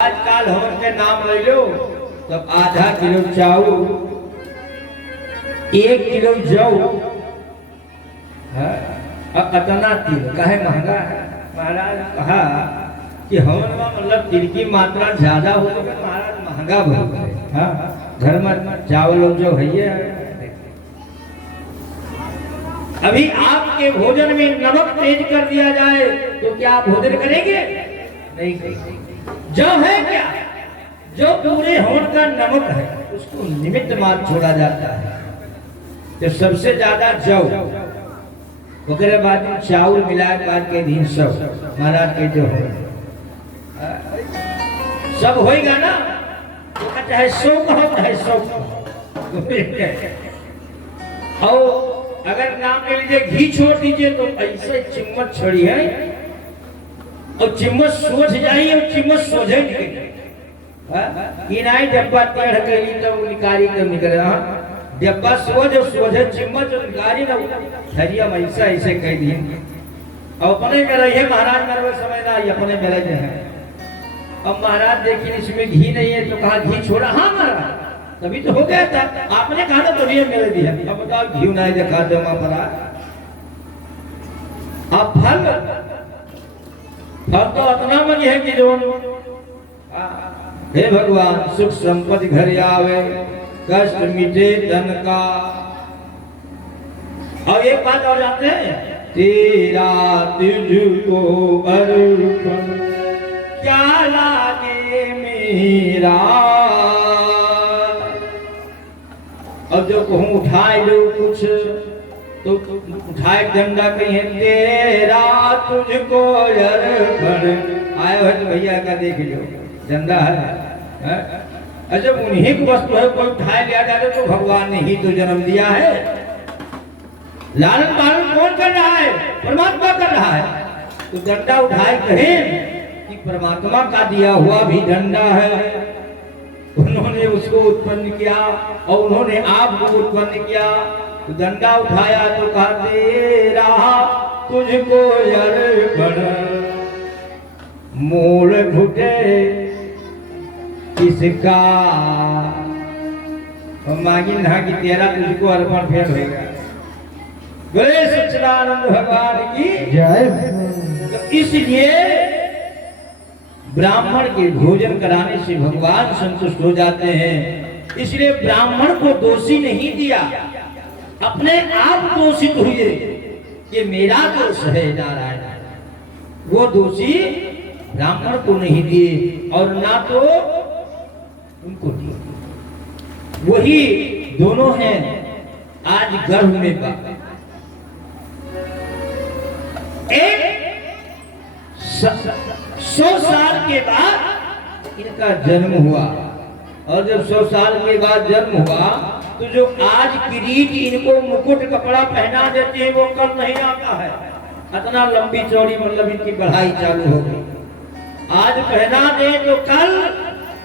आजकल हम के नाम ले लो तो आधा किलो चावल 1 किलो जौ अतना तिल काहे महंगा है। महाराज कहा कि हवन में मतलब तिल की मात्रा ज्यादा हो तो महाराज महंगा बहुत है। घर में चावल जो है अभी आपके भोजन में नमक तेज कर दिया जाए तो क्या आप भोजन करेंगे? नहीं करेंगे। जो है क्या जो पूरे होन का नमक है उसको निमित्त मात्र छोड़ा जाता है। तो सबसे ज्यादा जौ वगैरह बाद में चावल मिलाए बाद के दिन सब महाराज के जो है सब होएगा ना तो चाहे 100 कहो चाहे 100 और अगर नाम ले लीजिए घी छोड़ दीजिए तो ऐसे चिम्मच छोड़ी है और चिम्मच सोच जाइए और चिम्मच सोझे निकले इनाई डब्बा टेढ़ करी तो निकारी तो निकले डब्बा सोझ और सोझे चिम्मच और निकारी ना हरिया ऐसा ऐसे कह दिए और अपने में रहिए महाराज मेरे समझना अपने में रहे हैं। अब महाराज देखिए इसमें घी नहीं है तो कहा घी छोड़ा। हाँ महाराज तभी तो हो गया था आपने कहा ना तभी मेरे दिया। अब बताओ घी नहीं दिखा दो महाराज आप फल तो इतना मन है कि जो हे भगवान सुख संपत्ति घर आवे कष्ट मिटे धन का। और एक बात और जानते हैं तेरा तुझको अर्पण क्या लागे मेरा। अब जो कहूँ उठाए लो कुछ तो उठाए डंडा कहीं तेरा तुझको अर्पण आए हो तो भैया का देख लो डंडा है। अच्छा उन्हीं की वस्तु है कोई उठाए लिया जाए तो भगवान ने ही तो जन्म दिया है। लालन पालन कौन कर रहा है? परमात्मा कर रहा है। तो डंडा उठाए कहें कि परमात्मा का दिया हुआ भी डंडा है। उन्होंने उसको उत्पन्न किया और उन्होंने आपको उत्पन्न किया। तो डंडा उठाया तो कहा तेरा तुझको अर्पण मूल घुटे किसका मांगी ना कि तेरा तुझको अर्पण फेर होगा। बोले सच्चिदानंद भगवान की जय। तो इसलिए ब्राह्मण के भोजन कराने से भगवान संतुष्ट हो जाते हैं। इसलिए ब्राह्मण को दोषी नहीं दिया अपने आप दोषित हुए कि मेरा दोष है नारायण। वो दोषी ब्राह्मण को नहीं दिए और ना तो उनको दिए। वही दोनों हैं आज गर्भ में बाप। एक 100 साल के बाद इनका जन्म हुआ और जब 100 साल के बाद जन्म हुआ तो जो आज किरीट इनको मुकुट कपड़ा पहना देते हैं वो कल नहीं आता है। इतना लंबी चौड़ी मतलब इनकी बढ़ाई चालू हो गई। आज पहना दे तो कल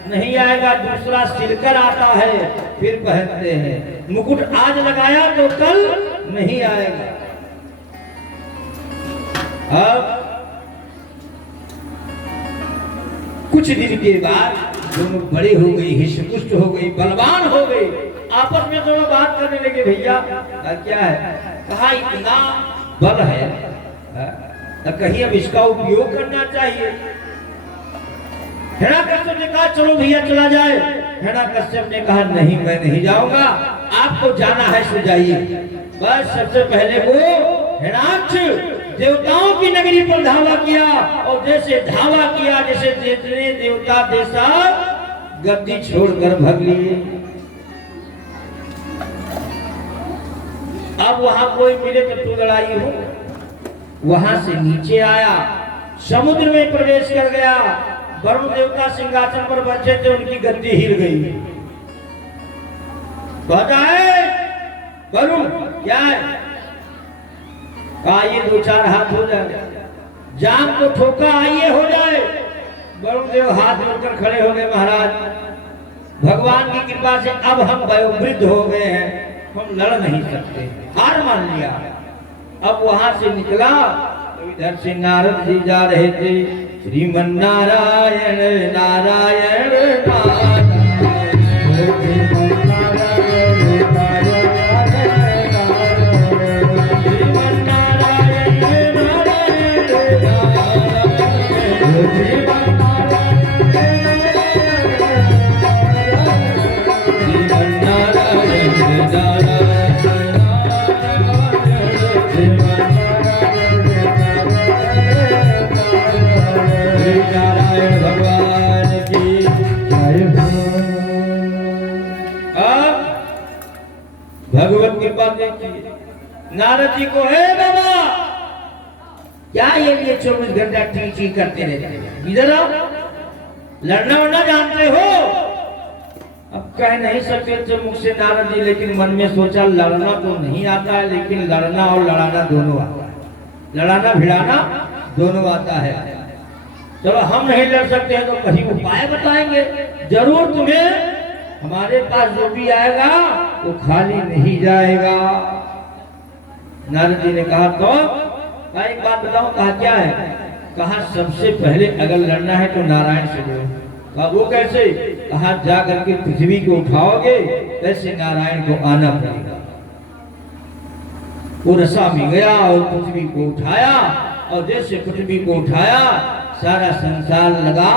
नहीं आएगा। दूसरा सिलकर आता है फिर पहनते हैं। मुकुट आज लगाया तो कल नहीं आएगा। अब कुछ दिन के बाद दोनों बड़े हो गई हिष्टपुष्ट हो गई बलवान हो गई। आपस में दोनों बात करने लगे भैया क्या है? कहा इतना बल है तो कहीं अब इसका उपयोग करना चाहिए। हिरण्यकश्यप ने कहा चलो भैया चला जाए। हिरण्यकश्यप ने कहा नहीं मैं नहीं जाऊंगा आपको जाना है सो जाइए। बस सबसे पहले वो हिरण्याक्ष देवताओं की नगरी पर धावा किया और जैसे धावा किया जैसे जितने देवता देसा गद्दी छोड़कर भाग लिए। अब वहां कोई मिले तो लड़ाई हो। वहां से नीचे आया समुद्र में प्रवेश कर गया। वरुण देवता सिंहासन पर बैठे थे उनकी गद्दी हिल गई। वरुण क्या है? आइए 2-4 हाथ हो जाए। जान को ठोका आइए हो जाए। वरुण देव हाथ जोड़कर खड़े हो गए। महाराज भगवान की कृपा से अब हम वयोवृद्ध हो गए हैं हम लड़ नहीं सकते हार मान लिया। अब वहां से निकला तो इधर से नारद जी जा रहे थे श्रीमन नारायण नारायण नारायण भगवत कृपा देखिए नारद जी को, हे बाबा क्या ये 24 घंटा टी करते रहते हैं, इधर आओ, लड़ना वड़ना जानते हो? अब कह नहीं सकते थे मुख से नारद जी, लेकिन मन में सोचा लड़ना तो नहीं आता है, लेकिन लड़ना और लड़ाना दोनों आता है, लड़ाना भिड़ाना दोनों आता है। चलो हम नहीं लड़ सकते हैं तो कहीं उपाय बताएंगे, जरूर तुम्हें हमारे पास जो भी आएगा वो खाली नहीं जाएगा। नारद जी ने कहा तो एक बात बताओ, कहा क्या है? कहा सबसे पहले अगर लड़ना है तो नारायण से लो। कहा वो कैसे? कहा जा करके पृथ्वी को उठाओगे वैसे नारायण को आना पड़ेगा। वो रसा में गया और पृथ्वी को उठाया, और जैसे पृथ्वी को उठाया सारा संसार लगा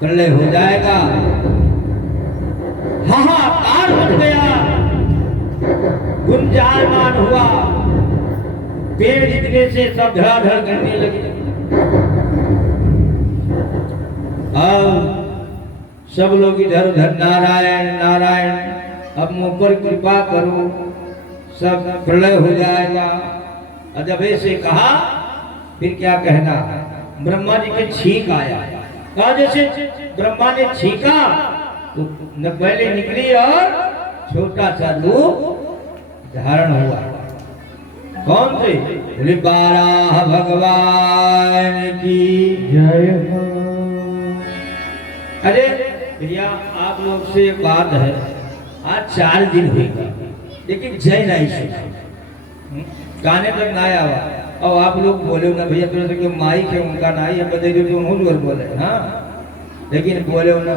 प्रलय हो जाएगा, हाहाकार मच गया, गुंजायमान हुआ, पेड़ इतने से सब धड़ाधड़ करने लगे। अब सब लोग इधर उधर नारायण नारायण, अब मुझ पर कृपा करो, सब प्रलय हो जाएगा। और जब ऐसे कहा फिर क्या कहना, ब्रह्मा जी के छींक आया। कहा जैसे ब्रह्मा ने छींका तो पहले निकली और छोटा सा रूप धारण हुआ। कौन थे? बोले बारह भगवान की जय हो। अरे भैया आप लोग से एक बात है, आज 4 दिन हुई लेकिन जय नहीं सुना, गाने तक ना आया। और आप लोग बोले ना भैया तुम से क्यों माइक है उनका ना ही बदले तो जोर बोले, हाँ लेकिन बोले ना,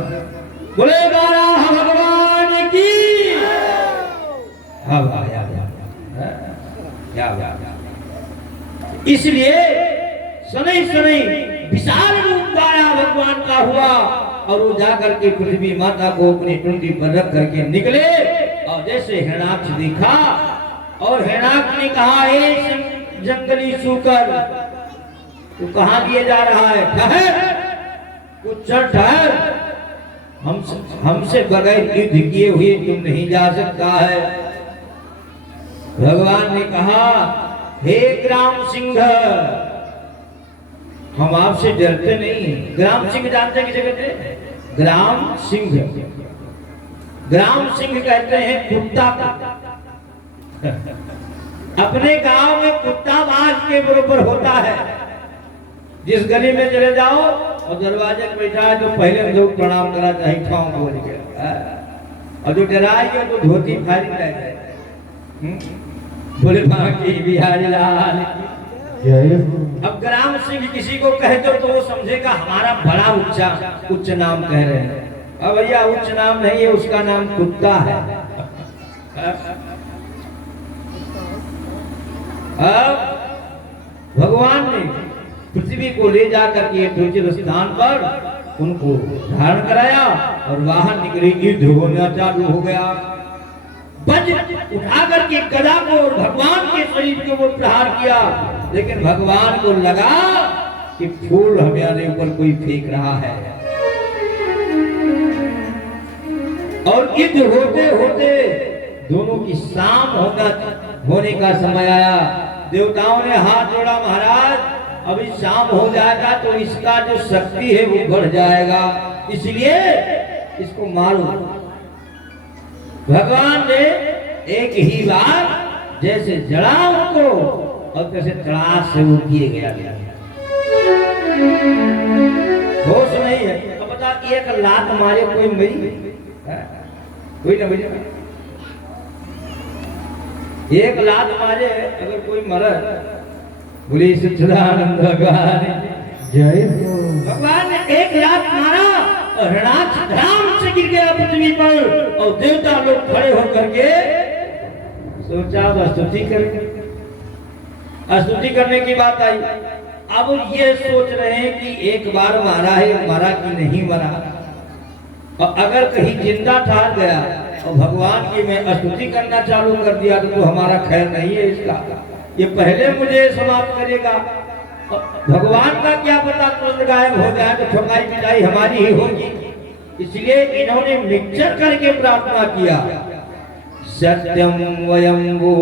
बोले बारह भगवान की। हाँ इसलिए शनै शनै विशाल रूप बारह भगवान का हुआ, और वो जाकर के पृथ्वी माता को अपनी टुंडी पर रख करके निकले। और जैसे हिरणाक्ष दिखा, और हिरणाक्ष ने कहा हे जंगली सूकर तू कहाँ दिए जा रहा है? ठहर, कुछ ठहर, हमसे बगैर युद्ध किए हुए तुम नहीं जा सकता है। भगवान ने कहा हे ग्राम सिंह, हम आपसे डरते नहीं। ग्राम सिंह जानते किसे कहते हैं? ग्राम सिंह, ग्राम सिंह कहते हैं कुत्ता का। अपने गांव में कुत्ता बाघ के बराबर होता है। जिस गली में चले जाओ और दरवाजे पर बैठा है तो पहले लोग प्रणाम करा चाहे ठाव बोल के, और जो डराएगा तो धोती फाड़ी जाए, बोले बाकी बिहारी लाल। अब ग्राम सिंह किसी को कहे तो वो समझेगा हमारा बड़ा उच्च नाम कह रहे हैं। अब भैया उच्च नाम नहीं है, उसका नाम कुत्ता है। अब भगवान ने पृथ्वी को ले जाकर के उचित स्थान पर उनको धारण कराया, और वाहन निकले, युद्ध होना चालू हो गया। वज्र उठा करके गदा को और भगवान के शरीर के ऊपर प्रहार किया, लेकिन भगवान को लगा कि फूल हमारे ऊपर कोई फेंक रहा है। और युद्ध होते होते दोनों की शाम होने का समय आया। देवताओं ने हाथ जोड़ा, महाराज अभी शाम हो जाएगा तो इसका जो शक्ति है वो बढ़ जाएगा, इसलिए इसको मारो। भगवान ने एक ही बार जैसे जड़ा उनको, और कैसे तड़ास से वो किए गया। होश नहीं है। अब बता, एक लात मारे कोई मरी? कोई ना मरी। एक लात मारे अगर कोई मरे, बोले सच्चिदानंद भगवान जय हो। भगवान ने एक रात मारा और हरणाक्ष धड़ाम से गिर गया पृथ्वी पर और देवता लोग खड़े होकर के सोचा अब स्तुति करेंगे। स्तुति करने की बात आई। अब ये सोच रहे हैं कि एक बार मारा है, मारा कि नहीं मरा, और अगर कहीं जिंदा ठहर गया और भगवान की मैं स्तुति करना चालू कर दिया तो हमारा खैर नहीं है इसका, ये पहले मुझे समाप्त करेगा। भगवान का क्या पता तुरंत गायब हो जाए तो ठोकाई पिटाई हमारी ही होगी। इसलिए इन्होंने मिक्सचर करके प्रार्थना किया, सत्यम वयंभू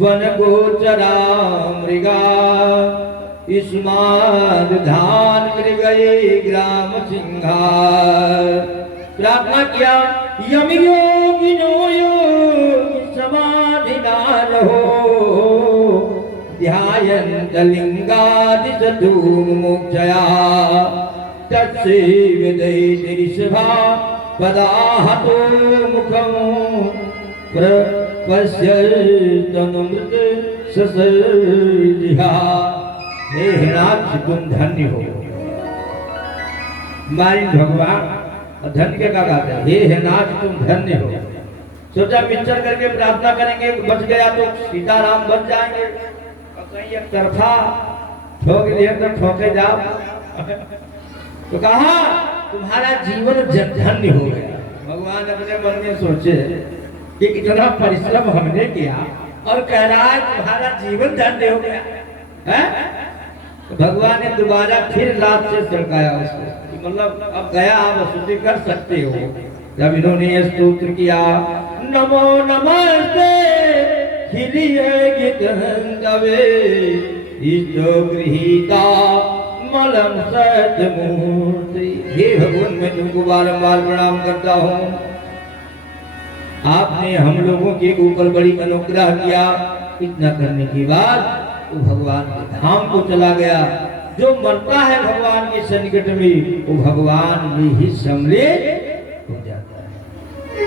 वन गोचरा मृगा इस्माद धान मृगये ग्राम सिंहा। प्रार्थना किया, यम योगिनो योगी समाधिनान हो ध्यायन्त लिंगादिशधूम मोक्षया तत्सेवदैति ऋषभा पदाहतो मुखं प्रपश्यतनुमृत ससर्जिहा। हे हिरणाक्ष तुम धन्य हो। हमारी भगवान धन्य के का गाते हैं, हे हिरणाक्ष तुम धन्य हो। सोचा मिक्सचर करके प्रार्थना करेंगे, बच गया तो सीताराम बच जाएंगे, कहीं एक तरफा ठोक दिया तो ठोके जाओ। तो कहा तुम्हारा जीवन धन्य हो गया। भगवान अपने मन में सोचे कि इतना परिश्रम हमने किया और कह रहा है तुम्हारा जीवन धन्य हो गया है? तो भगवान ने दोबारा फिर लाभ से सड़काया उसको, मतलब अब गया आप स्तुति कर सकते हो। जब इन्होंने स्तोत्र किया, नमो नमस्ते खिलिए गीतवे ईश्वर गृहीता मलम सतमूर्ति। हे भगवान मैं तुमको बारंबार प्रणाम करता हूँ, आपने हम लोगों के ऊपर बड़ी अनुग्रह किया। इतना करने के बाद वो भगवान के धाम को चला गया। जो मरता है भगवान के सन्निकट में वो भगवान में ही सम्मिलित हो जाता है।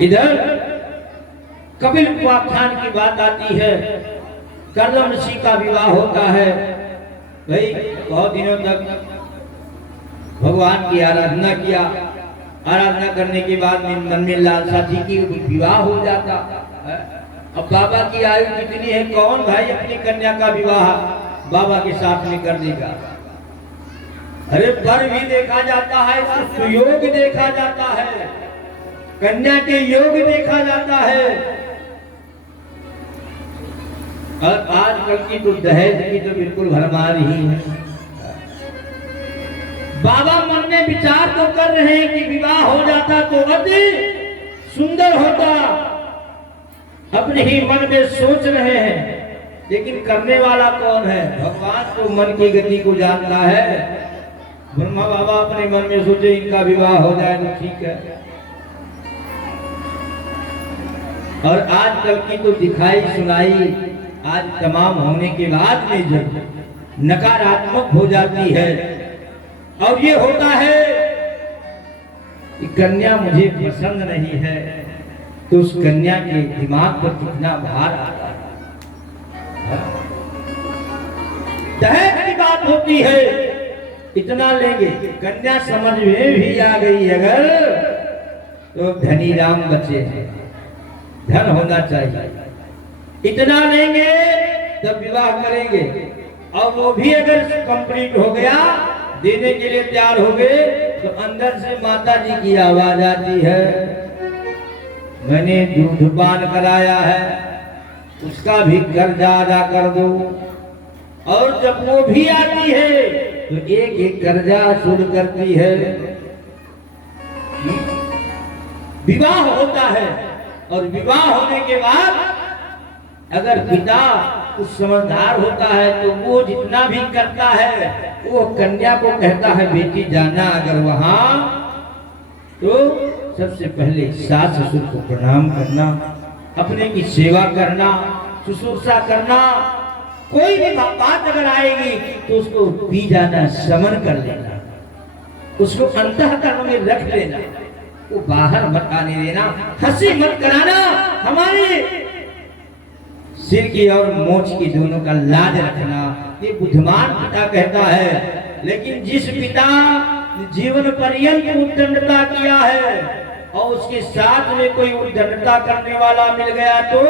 इधर कपिल उपाख्यान की बात आती है। कर्दम ऋषि का विवाह होता है। भाई बहुत दिनों तक भगवान की आराधना किया, आराधना करने के बाद मन में लालसा थी कि विवाह हो जाता है। अब बाबा की आयु कितनी है, कौन भाई अपनी कन्या का विवाह बाबा के साथ में कर देगा। अरे वर भी देखा जाता है, सुयोग देखा जाता है, कन्या के योग देखा जाता है। और आजकल की तो दहेज की तो बिल्कुल भरमार ही है। बाबा मन में विचार तो कर रहे हैं कि विवाह हो जाता तो अति सुंदर होता, अपने ही मन में सोच रहे हैं, लेकिन करने वाला कौन है? भगवान तो मन की गति को जानता है। ब्रह्मा बाबा अपने मन में सोचे इनका विवाह हो जाए तो ठीक है। और आजकल की तो दिखाई सुनाई आज तमाम होने के बाद में जब नकारात्मक हो जाती है और ये होता है कि कन्या मुझे पसंद नहीं है, तो उस कन्या के दिमाग पर कितना भार आता है। दहेज की बात होती है, इतना लेंगे, कन्या समझ में भी आ गई अगर तो धनी राम बचे हैं, धन होना चाहिए। इतना लेंगे तब विवाह करेंगे, और वो भी अगर कंप्लीट हो गया, देने के लिए तैयार हो गए, तो अंदर से माता जी की आवाज आती है, मैंने दूध पान कराया है, उसका भी कर्जा अदा कर दो। और जब वो भी आती है तो एक एक कर्जा शुरू करती है। विवाह होता है, और विवाह होने के बाद अगर पिता कुछ समझदार होता है तो वो जितना भी करता है वो कन्या को कहता है, बेटी जाना अगर वहां तो सबसे पहले सास ससुर को प्रणाम करना, अपने की सेवा करना, शुश्रूषा करना। कोई भी बात अगर आएगी तो उसको पी जाना, समन कर लेना, उसको अंतःकरण में रख लेना, वो बाहर मत आने देना, हंसी मत कराना। हमारे सिर की और मोछ की दोनों का लाज रखना, ये बुद्धिमान पिता कहता है। लेकिन जिस पिता जीवन पर्यंत उद्दंडता किया है और उसके साथ में कोई उद्दंडता करने वाला मिल गया तो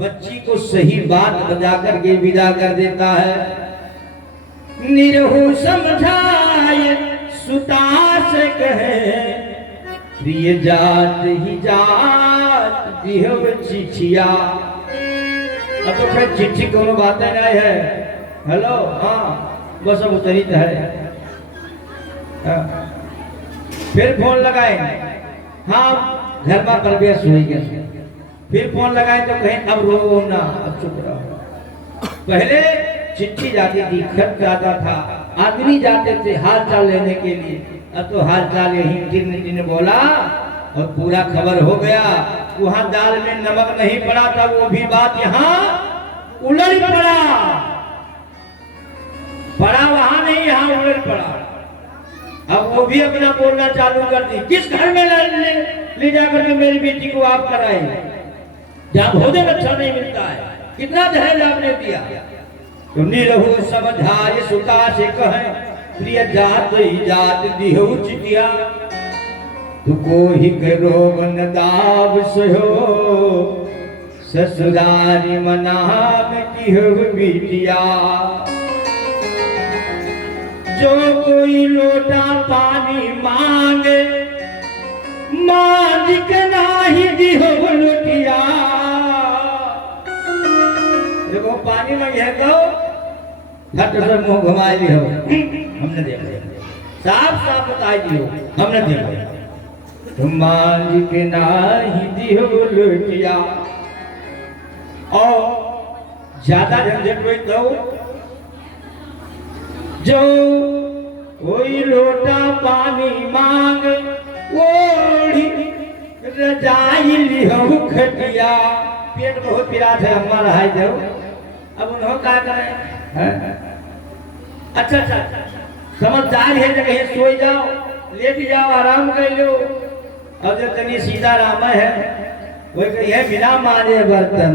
बच्ची को सही बात बजा करके विदा कर देता है। निरहु समझाए सुता से कहे, प्रिय जात ही जात दिहव चिठिया। अब तो फिर चिट्ठी कोनो बात नहीं है। हेलो, हाँ बस अब उतरित है। फिर फोन लगाए, हाँ घर में प्रवेश हुई गया। फिर फोन लगाए तो कहें अब रो ना, अब चुप रहो। पहले चिट्ठी जाती थी, खत जाता था, आदमी जाते थे हाल चाल लेने के लिए। अब तो हाल चाल यही टिन टिन बोला और पूरा खबर हो गया। वहां दाल में नमक नहीं पड़ा था, वो भी बात यहाँ उलट पड़ा। वहां नहीं, यहाँ उलट पड़ा। अब वो भी अपना बोलना चालू कर दी। किस घर में ले जाकर के मेरी बेटी को आप कराए, जहाँ भोजन अच्छा नहीं मिलता है, कितना दहेज आपने दिया। तो निरहु समझाए सुता से कहे, प्रिय जात ही जात दिहु चिठिया। तू कोहि के रोग न दाव सहो, ससुरारी मनाम दिहु बिटिया। जो कोई लोटा पानी मांगे, मालिक नाही दिहु लोटिया। देखो पानी मांगे तो घट से मुंह घुमाए ली हो, हमने देखा। साफ साफ बताई दियो, हमने देखा। तुम मालिक नाही दिहु लोटिया। और ज्यादा झंझट हुई तो जो कोई लोटा पानी मांग, ओढ़ी रजाई लिहु खटिया। पेट बहुत पिरात है, हमारा है जो। अब उन्होंने क्या करें? अच्छा समझदार है, जगह सोई जाओ, लेट जाओ, आराम कर लो। अब जो तनी सीधा राम है, वो कहिए बिना मारे बर्तन,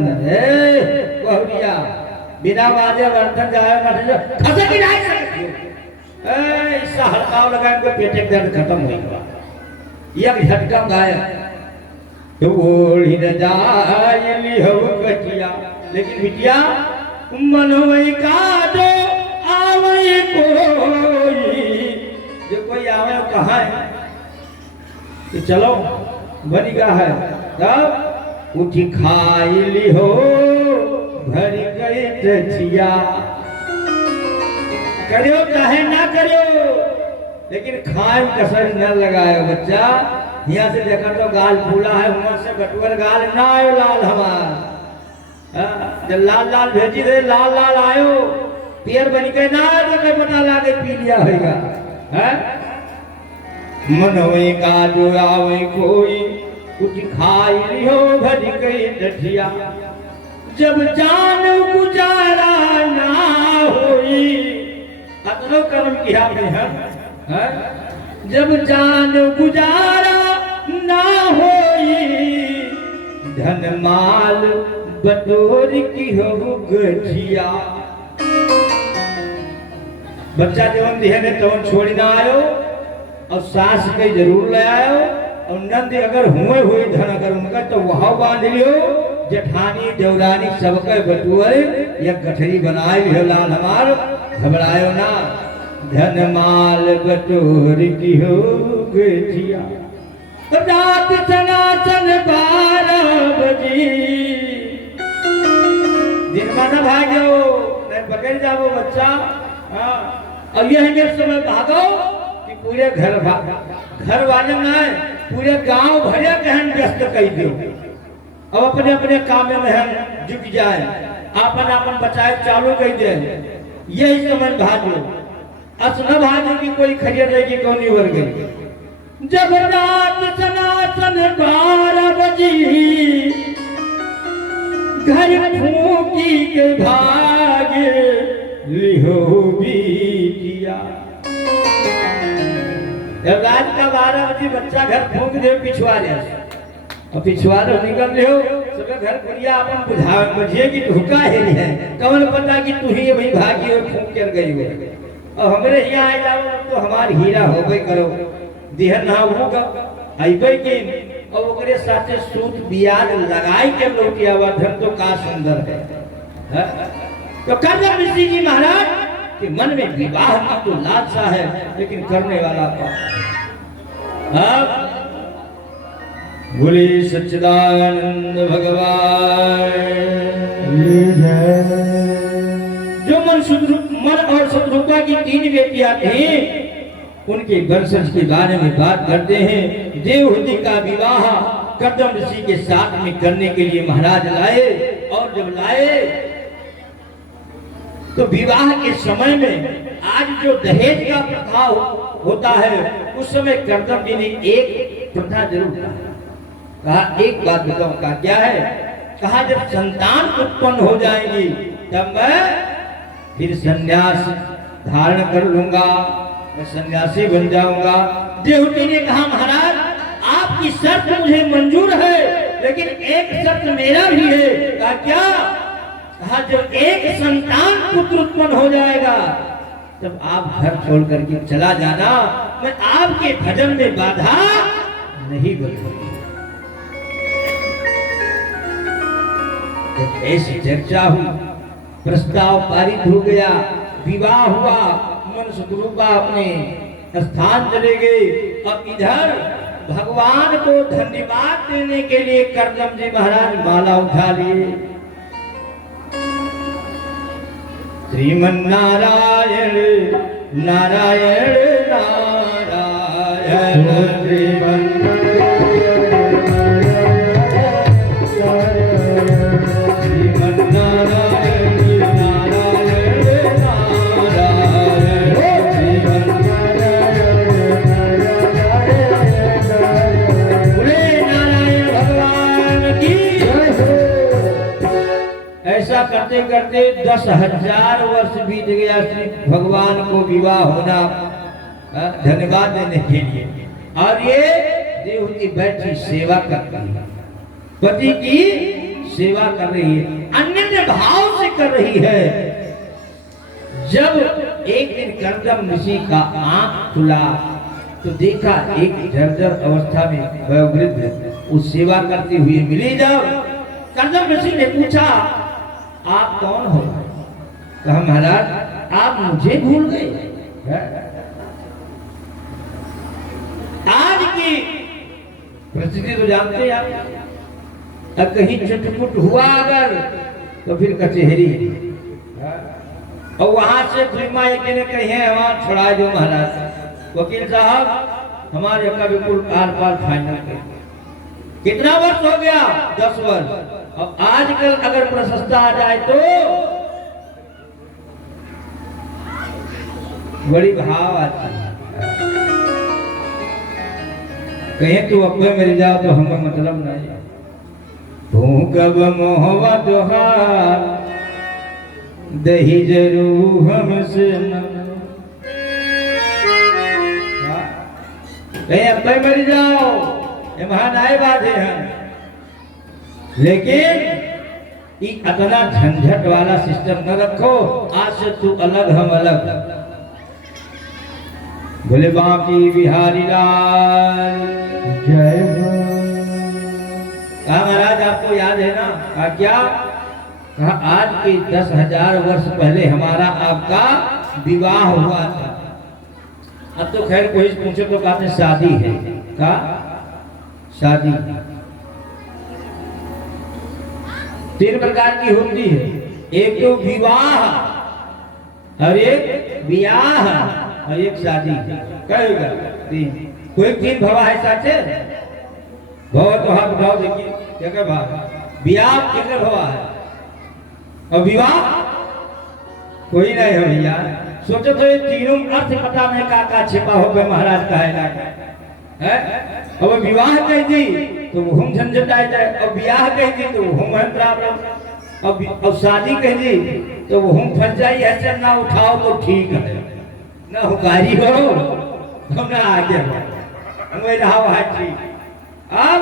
बिना मारे बर्तन जाए खसक ही नहीं सकती। इसका हड़काव लगा, इनको पेट एक दर्द खत्म हो गया, एक झटका गायब। तो ओढ़ी रजाई लिहु खटिया। लेकिन बिटिया मनोई का दो आवे कोई, जो कोई आवे कहाँ है तो चलो बनिका है। तब उठी खाई लिहो भर गई तछिया। करियो चाहे ना करियो, लेकिन खाए कसर न लगाए बच्चा। यहाँ से देखा तो गाल फूला है, वहां से बटुअर गाल ना आयो लाल हमार। जब लाल लाल भेजी दे, लाल लाल आयो, पियर बन के ना आयो तो पता लागे पी लिया होगा। मनोई का जो आवे कोई, कुछ खाई लियो भर गई तछिया। जब जान गुजारा ना होई, अतनो कर्म किया आपने है। जब जान गुजारा ना होई, धन माल बटोर की हो गठिया। बच्चा जवन दिहे ने तवन छोड़ी ना आयो, और सास के जरूर ले आयो। और नंद अगर हुए धन अगर उनका तो वहां बांध लियो। जेठानी देवरानी सबके बटुअर या गठरी बनाए लियो लाल हमार, घबरायो ना। धन माल बटोर की हो गठिया। रात सनातन 12 बजी, दिन में न भागो, नहीं पकड़ जाओ बच्चा। अब यह मेरे समय भागो कि पूरे घर वाले में पूरे गांव भरे के हम व्यस्त कर दो। अब अपने अपने काम में हम जुट जाए, अपन अपन बचाए चालू कर दे। यही समय भागो, असना भागे की कोई खरीदेगी कौन नहीं वर्ग। जब रात सनातन 12 बजी, घर फूकी के भागे लिहो बिटिया। रात का 12 बजे बच्चा घर फूक दे पिछवाड़े, और पिछवाड़े निकल रहे हो सबके घर कुड़िया अपन बुझा बुझिए कि धोखा है कौन पता कि तू ही भाई भागी और फूंक कर गई हो और हमरे यहाँ आ जाओ तो हमार हीरा होबे करो दिहन ना होगा आइबे कि और ओकरे साथे सूत बियाज लगाई के लोग आवाधन तो का सुंदर है तो कर्दम ऋषि जी महाराज के मन में विवाह की तो लालसा है लेकिन करने वाला अब बोले सच्चिदानंद भगवान जो मन और शत्रुपा की 3 बेटियां थी उनके वंशज के बारे में बात करते हैं। देवहूति का विवाह कर्दम ऋषि के साथ में करने के लिए महाराज लाए और जब लाए तो विवाह के समय में आज जो दहेज का प्रथा होता है उस समय कर्दम जी ने एक प्रथा जरूर कहा एक बात बताऊं का क्या है कहा जब संतान उत्पन्न हो जाएगी तब मैं फिर संन्यास धारण कर लूंगा मैं सन्यासी बन जाऊंगा। देवहूति ने कहा महाराज आपकी शर्त मुझे मंजूर है लेकिन एक शर्त मेरा भी है। कहा क्या? कहा जो एक संतान पुत्र उत्पन्न हो जाएगा तब आप घर छोड़ करके चला जाना मैं आपके भजन में बाधा नहीं बनूंगी। ऐसी चर्चा हुई प्रस्ताव पारित हो गया विवाह हुआ मन शत्रुपा अपने स्थान चले गए। अब इधर भगवान को धन्यवाद देने के लिए कर्दम जी महाराज माला उठा लिए श्रीमन नारायण नारायण नारायण श्रीमन करते करते 10,000 वर्ष बीत गया श्री भगवान को विवाह होना धन्यवाद देने के लिए और ये देवहूति बैठी सेवा कर रही है पति की सेवा कर रही है अन्य भाव से कर रही है। जब एक दिन कर्दम ऋषि का आंख खुला तो देखा एक जर्जर अवस्था में वयोवृद्ध उस सेवा करती हुई मिली। जब कर्दम ऋषि ने पूछा आप कौन हो? कहा महाराज आप मुझे भूल गए। आज की परिस्थिति तो जानते हैं आप अब कहीं चुटपुट हुआ अगर तो फिर कचहरी और वहां से फिल्मा ने कहे वहां छोड़ा दो महाराज वकील साहब हमारे का बिल्कुल आर पार फाइनल कितना वर्ष हो गया 10 वर्ष। अब आजकल अगर प्रशस्ता आ जाए तो बड़ी भाव आती है कहें तू अब मेरे जाओ तो हमें मतलब नहीं तू कब मोहवा जोहार दही जरूर हमसे कहीं अब मेरे जाओ ये महान आए बात है लेकिन इतना झंझट वाला सिस्टम न रखो आज से तू अलग हम अलग। बोले बाकी बिहारी लाल जय हो। कहा महाराज आपको याद है ना? कहा क्या? कहा आज के 10,000 वर्ष पहले हमारा आपका विवाह हुआ था। अब तो खैर कोई पूछे तो कहते शादी है। कहा शादी 3 प्रकार की होती है एक तो विवाह और एक ब्याह और एक शादी कहेगा 3 कोई 3 भवा है साचे भव तो हाथ उठाओ देखिए क्या भाव ब्याह कितने भवा है और विवाह कोई नहीं है भैया। सोचो तो ये तीनों अर्थ पता नहीं का छिपा हो गए महाराज का है अब विवाह कह दी तो हम झंझट आ जाए और ब्याह कह दी तो हम अब शादी कह दी तो हम फंस जाए ऐसे ना उठाओ तो ठीक है ना हुकारी हो हम ना आगे हो हम रहा है ठीक। अब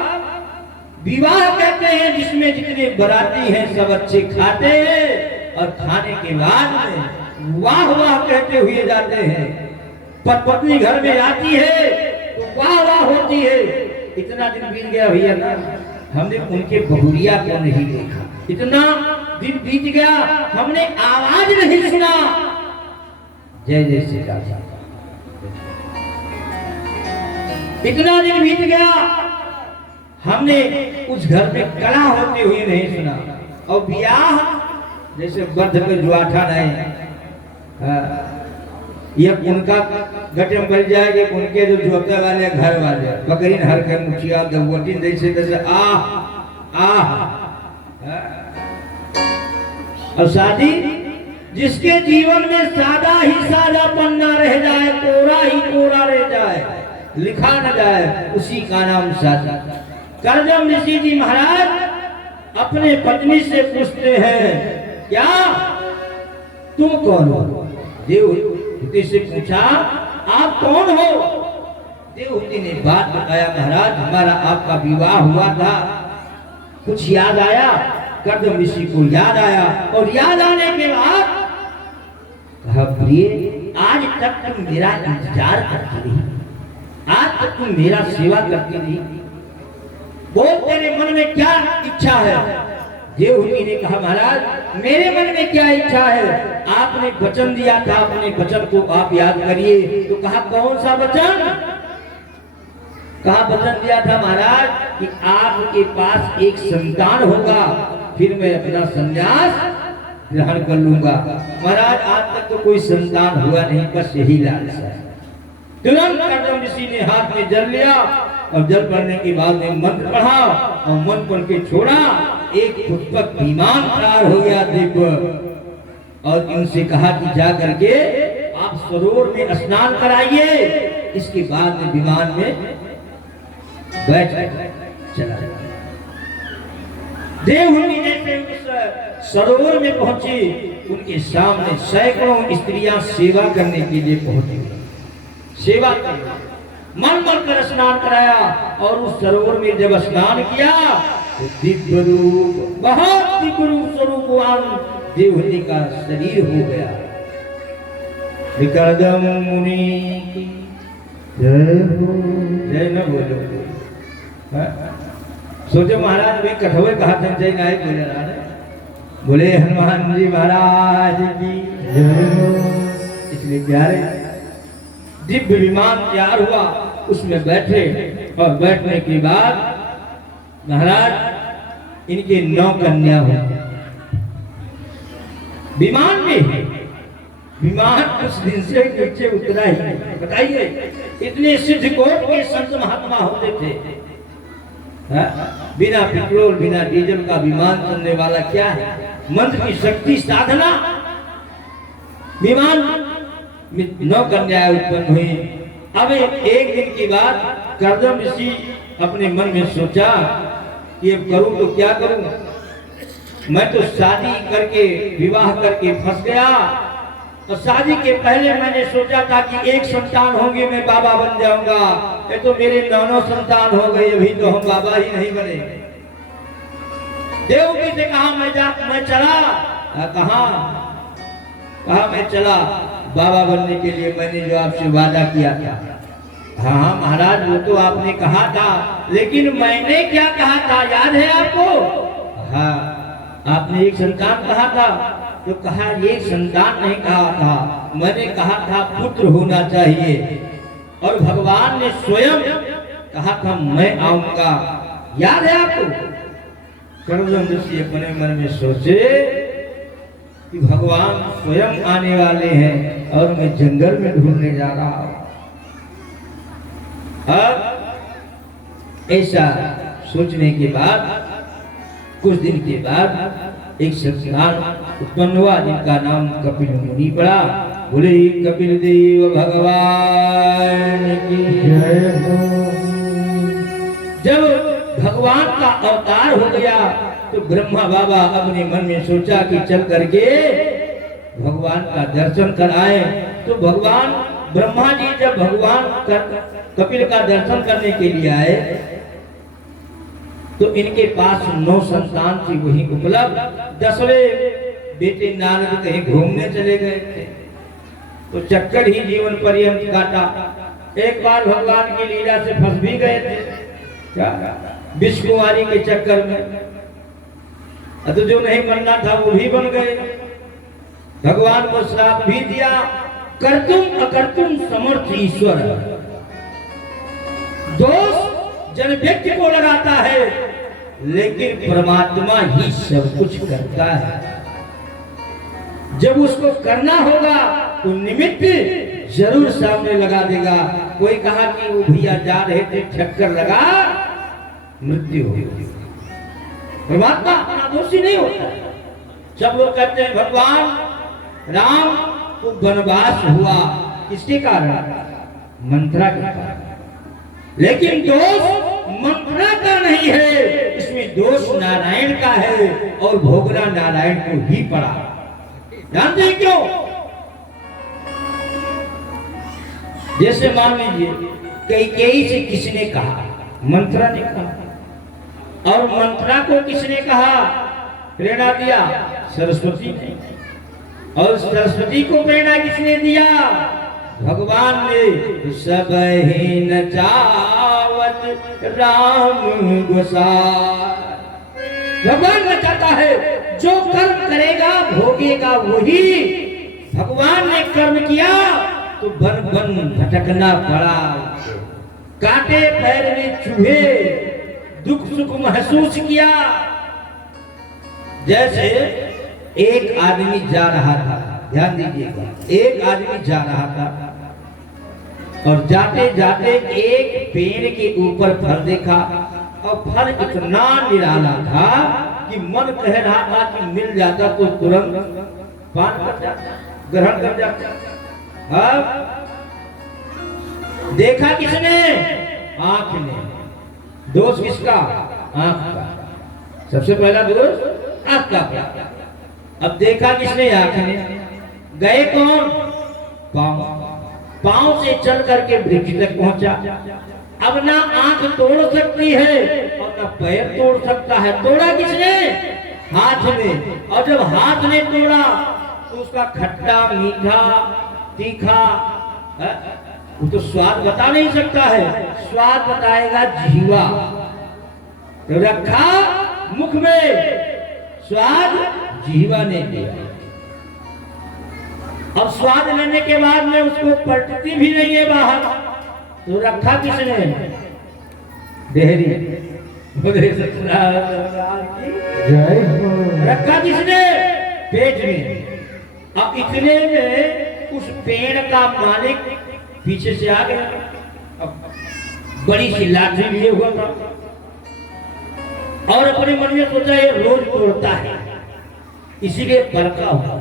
विवाह कहते हैं जिसमें जितने बाराती हैं सब अच्छे खाते हैं और खाने के बाद में वाह वाह कहते हुए जाते हैं। पत्नी घर में आती है तो वाह वाह होती है। इतना दिन बीत गया भैया ना, हमने उनके बहुरिया को नहीं देखा। इतना दिन बीत गया, हमने आवाज नहीं सुना। जय जय श्री राम। इतना दिन बीत गया, हमने उस घर में कला होते हुए नहीं सुना। और ब्याह जैसे बर्ध पे जुआठा नहीं, ये उनका गठन बन जाएगा। उनके जो जोते वाले घर वाले बकरीन हर के मुखिया दवटी जैसे जैसे और शादी जिसके जीवन में सादा ही सादा पन्ना रह जाए, कोरा ही कोरा रह जाए, लिखा न जाए, उसी का नाम शादी। करदम ऋषि जी महाराज अपने पत्नी से पूछते हैं, क्या तुम कौन हो? देवहूति से पूछा, आप कौन हो? देवहूति ने बात बताया, महाराज हमारा आपका विवाह हुआ था, कुछ याद आया? करदम ऋषि को याद आया और याद आने के बाद कहा, प्रिय आज तक तुम मेरा इंतजार करती रही, आज तक तुम मेरा सेवा करती रही, बोल तेरे मन में क्या इच्छा है? देवहूति ने कहा, महाराज मेरे मन में क्या इच्छा है? आपने वचन दिया था, अपने वचन को आप याद करिए। तो कहा, कौन सा वचन? कहा वचन दिया था महाराज कि आपके पास एक संतान होगा, फिर मैं अपना संन्यास ग्रहण कर लूंगा। महाराज आज तक तो कोई संतान हुआ नहीं, बस यही लालसा है। तुरंत करदम ऋषि ने हाथ में जल लिया और जल पड़ने के बाद में मंत्र पढ़ा और मन पढ़ के छोड़ा। एक पुष्पक विमान तैयार हो गया दिव्य, और इनसे कहा कि जा करके आप सरोवर में स्नान कराइए। इसके बाद में विमान में बैठ चला। देवहूति जैसे उस सरोवर में पहुंची, उनके सामने सैकड़ों स्त्रियां सेवा करने के लिए पहुंची। सेवा की, मन मन कर स्नान कराया और उस सरोवर में जब स्नान किया तो दिव्य रूप, बहुत दिव्य रूप स्वरूपवान देवहूति का शरीर हो गया। करदम मुनि की जय हो। जय न बोलो। सोचो महाराज भाई कठोर कहा था, जय नायक बोले रहा है, बोले हनुमान जी महाराज की जय हो। इसलिए प्यारे दिव्य विमान तैयार हुआ, उसमें बैठे और बैठने के बाद महाराज इनके 9 कन्या हो। विमान में विमान कुछ दिन से नीचे उतरा ही नहीं। बताइए इतने सिद्ध कोट के संत महात्मा होते थे, बिना पेट्रोल बिना डीजल का विमान चलने वाला क्या है? मंत्र की शक्ति साधना। विमान 9 कन्याएं उत्पन्न हुई। अब एक दिन की बात, करदम ऋषि अपने मन में सोचा कि अब करूं तो क्या करूं, मैं तो शादी करके विवाह करके फंस गया। और शादी के पहले मैंने सोचा था कि एक संतान होंगे मैं बाबा बन जाऊंगा, ये तो मेरे 9 संतान हो गए, अभी तो हम बाबा ही नहीं बने। देवहूति से कहा मैं चला। कहा मैं चला बाबा बनने के लिए, मैंने जो आपसे वादा किया था। हाँ महाराज वो तो आपने कहा था, लेकिन मैंने क्या कहा था याद है आपको? हाँ आपने एक संतान कहा था, तो कहा ये संतान नहीं कहा था, मैंने कहा था पुत्र होना चाहिए। और भगवान ने स्वयं कहा था मैं आऊंगा, याद है आपको? करदम ऋषि अपने मन में सोचे कि भगवान स्वयं आने वाले हैं और मैं जंगल में ढूंढने जा रहा हूं। अब ऐसा सोचने के बाद कुछ दिन के बाद एक संतान उत्पन्न हुआ जिनका नाम कपिल मुनि पड़ा। बोले कपिल देव भगवान की जय हो। जब भगवान का अवतार हो गया तो ब्रह्मा बाबा अपने मन में सोचा कि चल करके भगवान का दर्शन कराए। तो भगवान ब्रह्मा जी जब भगवान कपिल का दर्शन करने के लिए आए तो इनके पास 9 संतान थी वही उपलब्ध। 10वें बेटे नारद कहीं घूमने चले गए थे तो चक्कर ही जीवन पर्यंत काटा। एक बार भगवान की लीला से फंस भी गए थे, क्या विष कुमारी के चक्कर में। तो जो नहीं बनना था वो भी बन गए। भगवान को श्राप भी दिया, कर्तुम अकर्तुम समर्थ ईश्वर। दोष जन व्यक्ति को लगाता है, लेकिन परमात्मा ही सब कुछ करता है। जब उसको करना होगा तो निमित्त जरूर सामने लगा देगा। कोई कहा कि वो भैया जा रहे थे, चक्कर लगा, मृत्यु हो गई। परमात्मा अपना दोषी नहीं होता। सब लोग कहते हैं भगवान राम को वनवास हुआ, किसके कारण? मंत्रा के कारण। लेकिन दोष मंत्रा का नहीं है, इसमें दोष नारायण का है और भोगना नारायण को ही पड़ा। जानते हैं क्यों? जैसे मान लीजिए कैकेयी से किसने कहा? मंत्रा ने कहा। और मंत्रा को किसने कहा, प्रेरणा दिया? सरस्वती ने। और सरस्वती को प्रेरणा किसने दिया? भगवान ने। सब ही न चावत राम गोसाई। भगवान न चाहता है, जो कर्म करेगा भोगेगा वही। भगवान ने कर्म किया तो बन बन भटकना पड़ा, काटे पैर में चूहे, दुख सुख महसूस किया। जैसे एक आदमी जा रहा था, ध्यान दीजिएगा, एक आदमी जा रहा था और जाते जाते एक पेड़ के ऊपर फल देखा और फल इतना निराला था कि मन कह रहा था कि मिल जाता तो तुरंत पान कर जाता, ग्रहण कर जाता। अब देखा किसने? आंख ने। दोष किसका? आंख का। सबसे पहला दोष आंख का। अब देखा किसने? आंख ने। गए कौन? पांव। पांव से चल करके वृक्ष तक पहुंचा। अब ना आंख तोड़ सकती है और ना पैर तोड़ सकता है। तोड़ा किसने? हाथ में। और जब हाथ ने तोड़ा तो उसका खट्टा, मीठा, तीखा, वो तो स्वाद बता नहीं सकता है। स्वाद बताएगा जीवा। तो रखा मुख में, स्वाद जीवा ने दिया। अब स्वाद लेने के बाद में उसको पलटती भी नहीं है बाहर, तो रखा किसने? देहरी। रखा किसने? पेट में। अब इतने में उस पेड़ का मालिक पीछे से आ गया। अब बड़ी सी लाठी लिए हुआ था और अपने मन में सोचा ये रोज तोड़ता है, इसीलिए बड़का हुआ।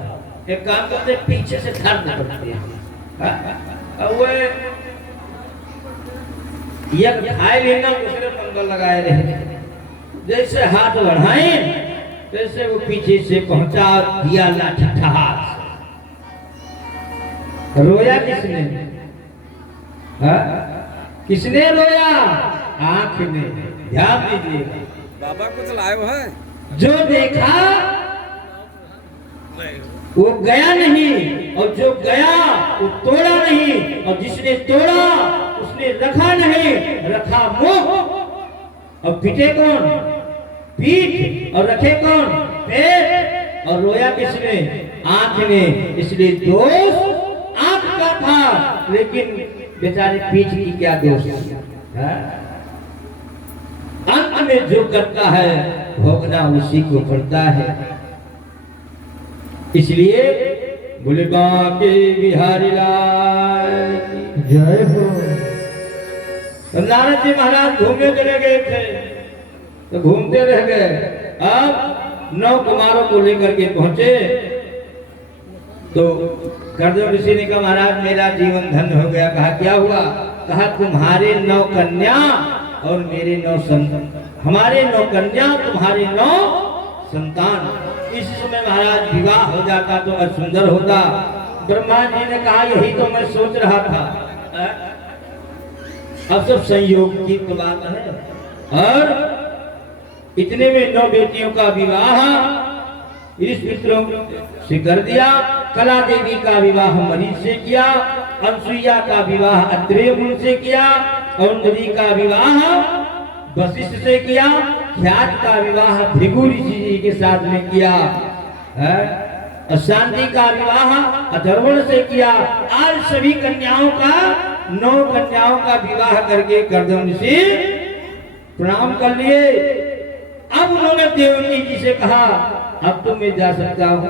एक काम करते, पीछे से धर पड़ते हैं। खाए लेना, दूसरे पंगल लगाए रहे। जैसे हाथ बढ़ाए तैसे वो पीछे से पहुंचा दिया लाठी ठहार। रोया किसने? किसने रोया? आंख ने। ध्यान दीजिएगा, बाबा कुछ लाए है। जो देखा वो गया नहीं, और जो गया वो तोड़ा नहीं, और जिसने तोड़ा उसने रखा नहीं। रखा मुख और पीटे कौन? पीठ। और रखे कौन? पेट। और रोया किसने? आंख ने। इसलिए दोष आंख का था, लेकिन बेचारे पीठ की क्या दोष है? अंत में जो करता है भोगना उसी को पड़ता है। इसलिए बोले बाके बिहारी लाल जय हो। तो नारद जी महाराज घूमने चले गए थे, तो घूमते रह गए। अब 9 कुमारों को लेकर के पहुंचे तो कर्दम ऋषि ने कहा महाराज मेरा जीवन धन्य हो गया। कहा क्या हुआ? कहा तुम्हारे 9 कन्या और मेरे 9 संतान। हमारे 9 कन्या, तुम्हारे 9 संतान। इस समय महाराज विवाह हो जाता तो सुंदर होता। ब्रह्मा जी ने कहा यही तो मैं सोच रहा था। अब सब संयोग की तो बात है। और इतने में 9 बेटियों का विवाह ऋषिमित्रों से कर दिया। कला देवी का विवाह मरीज से किया, अनसुईया का विवाह अत्रेय मुनि से किया, औंधरी का विवाह वशिष्ठ से किया, ख्यात का विवाह भृगु ऋषि जी के साथ में किया है, और शांति का विवाह अथर्वण से किया। आज सभी कन्याओं का 9 कन्याओं का विवाह करके कर्दम ऋषि प्रणाम कर लिए। अब उन्होंने देवकी जी से कहा अब तो मैं जा सकता हूं,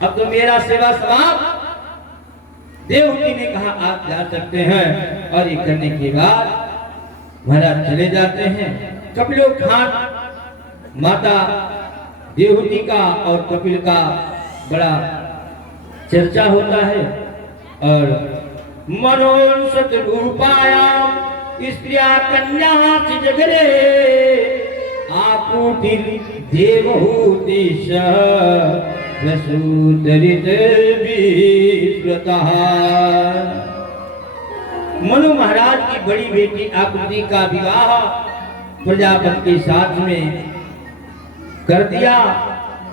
अब तो मेरा सेवा समाप्त। देवकी ने कहा आप जा सकते हैं। और ये करने के बाद महाराज चले जाते हैं। कपिलोत्थान माता देवकी का और कपिल का बड़ा चर्चा होता है। और मनोंसत रूपाया स्त्रिया कन्या जगरे आकुटिर देवहूतिश प्रसूतरित विश्वतः। मनु महाराज की बड़ी बेटी आकृति का विवाह प्रजापति के साथ में कर दिया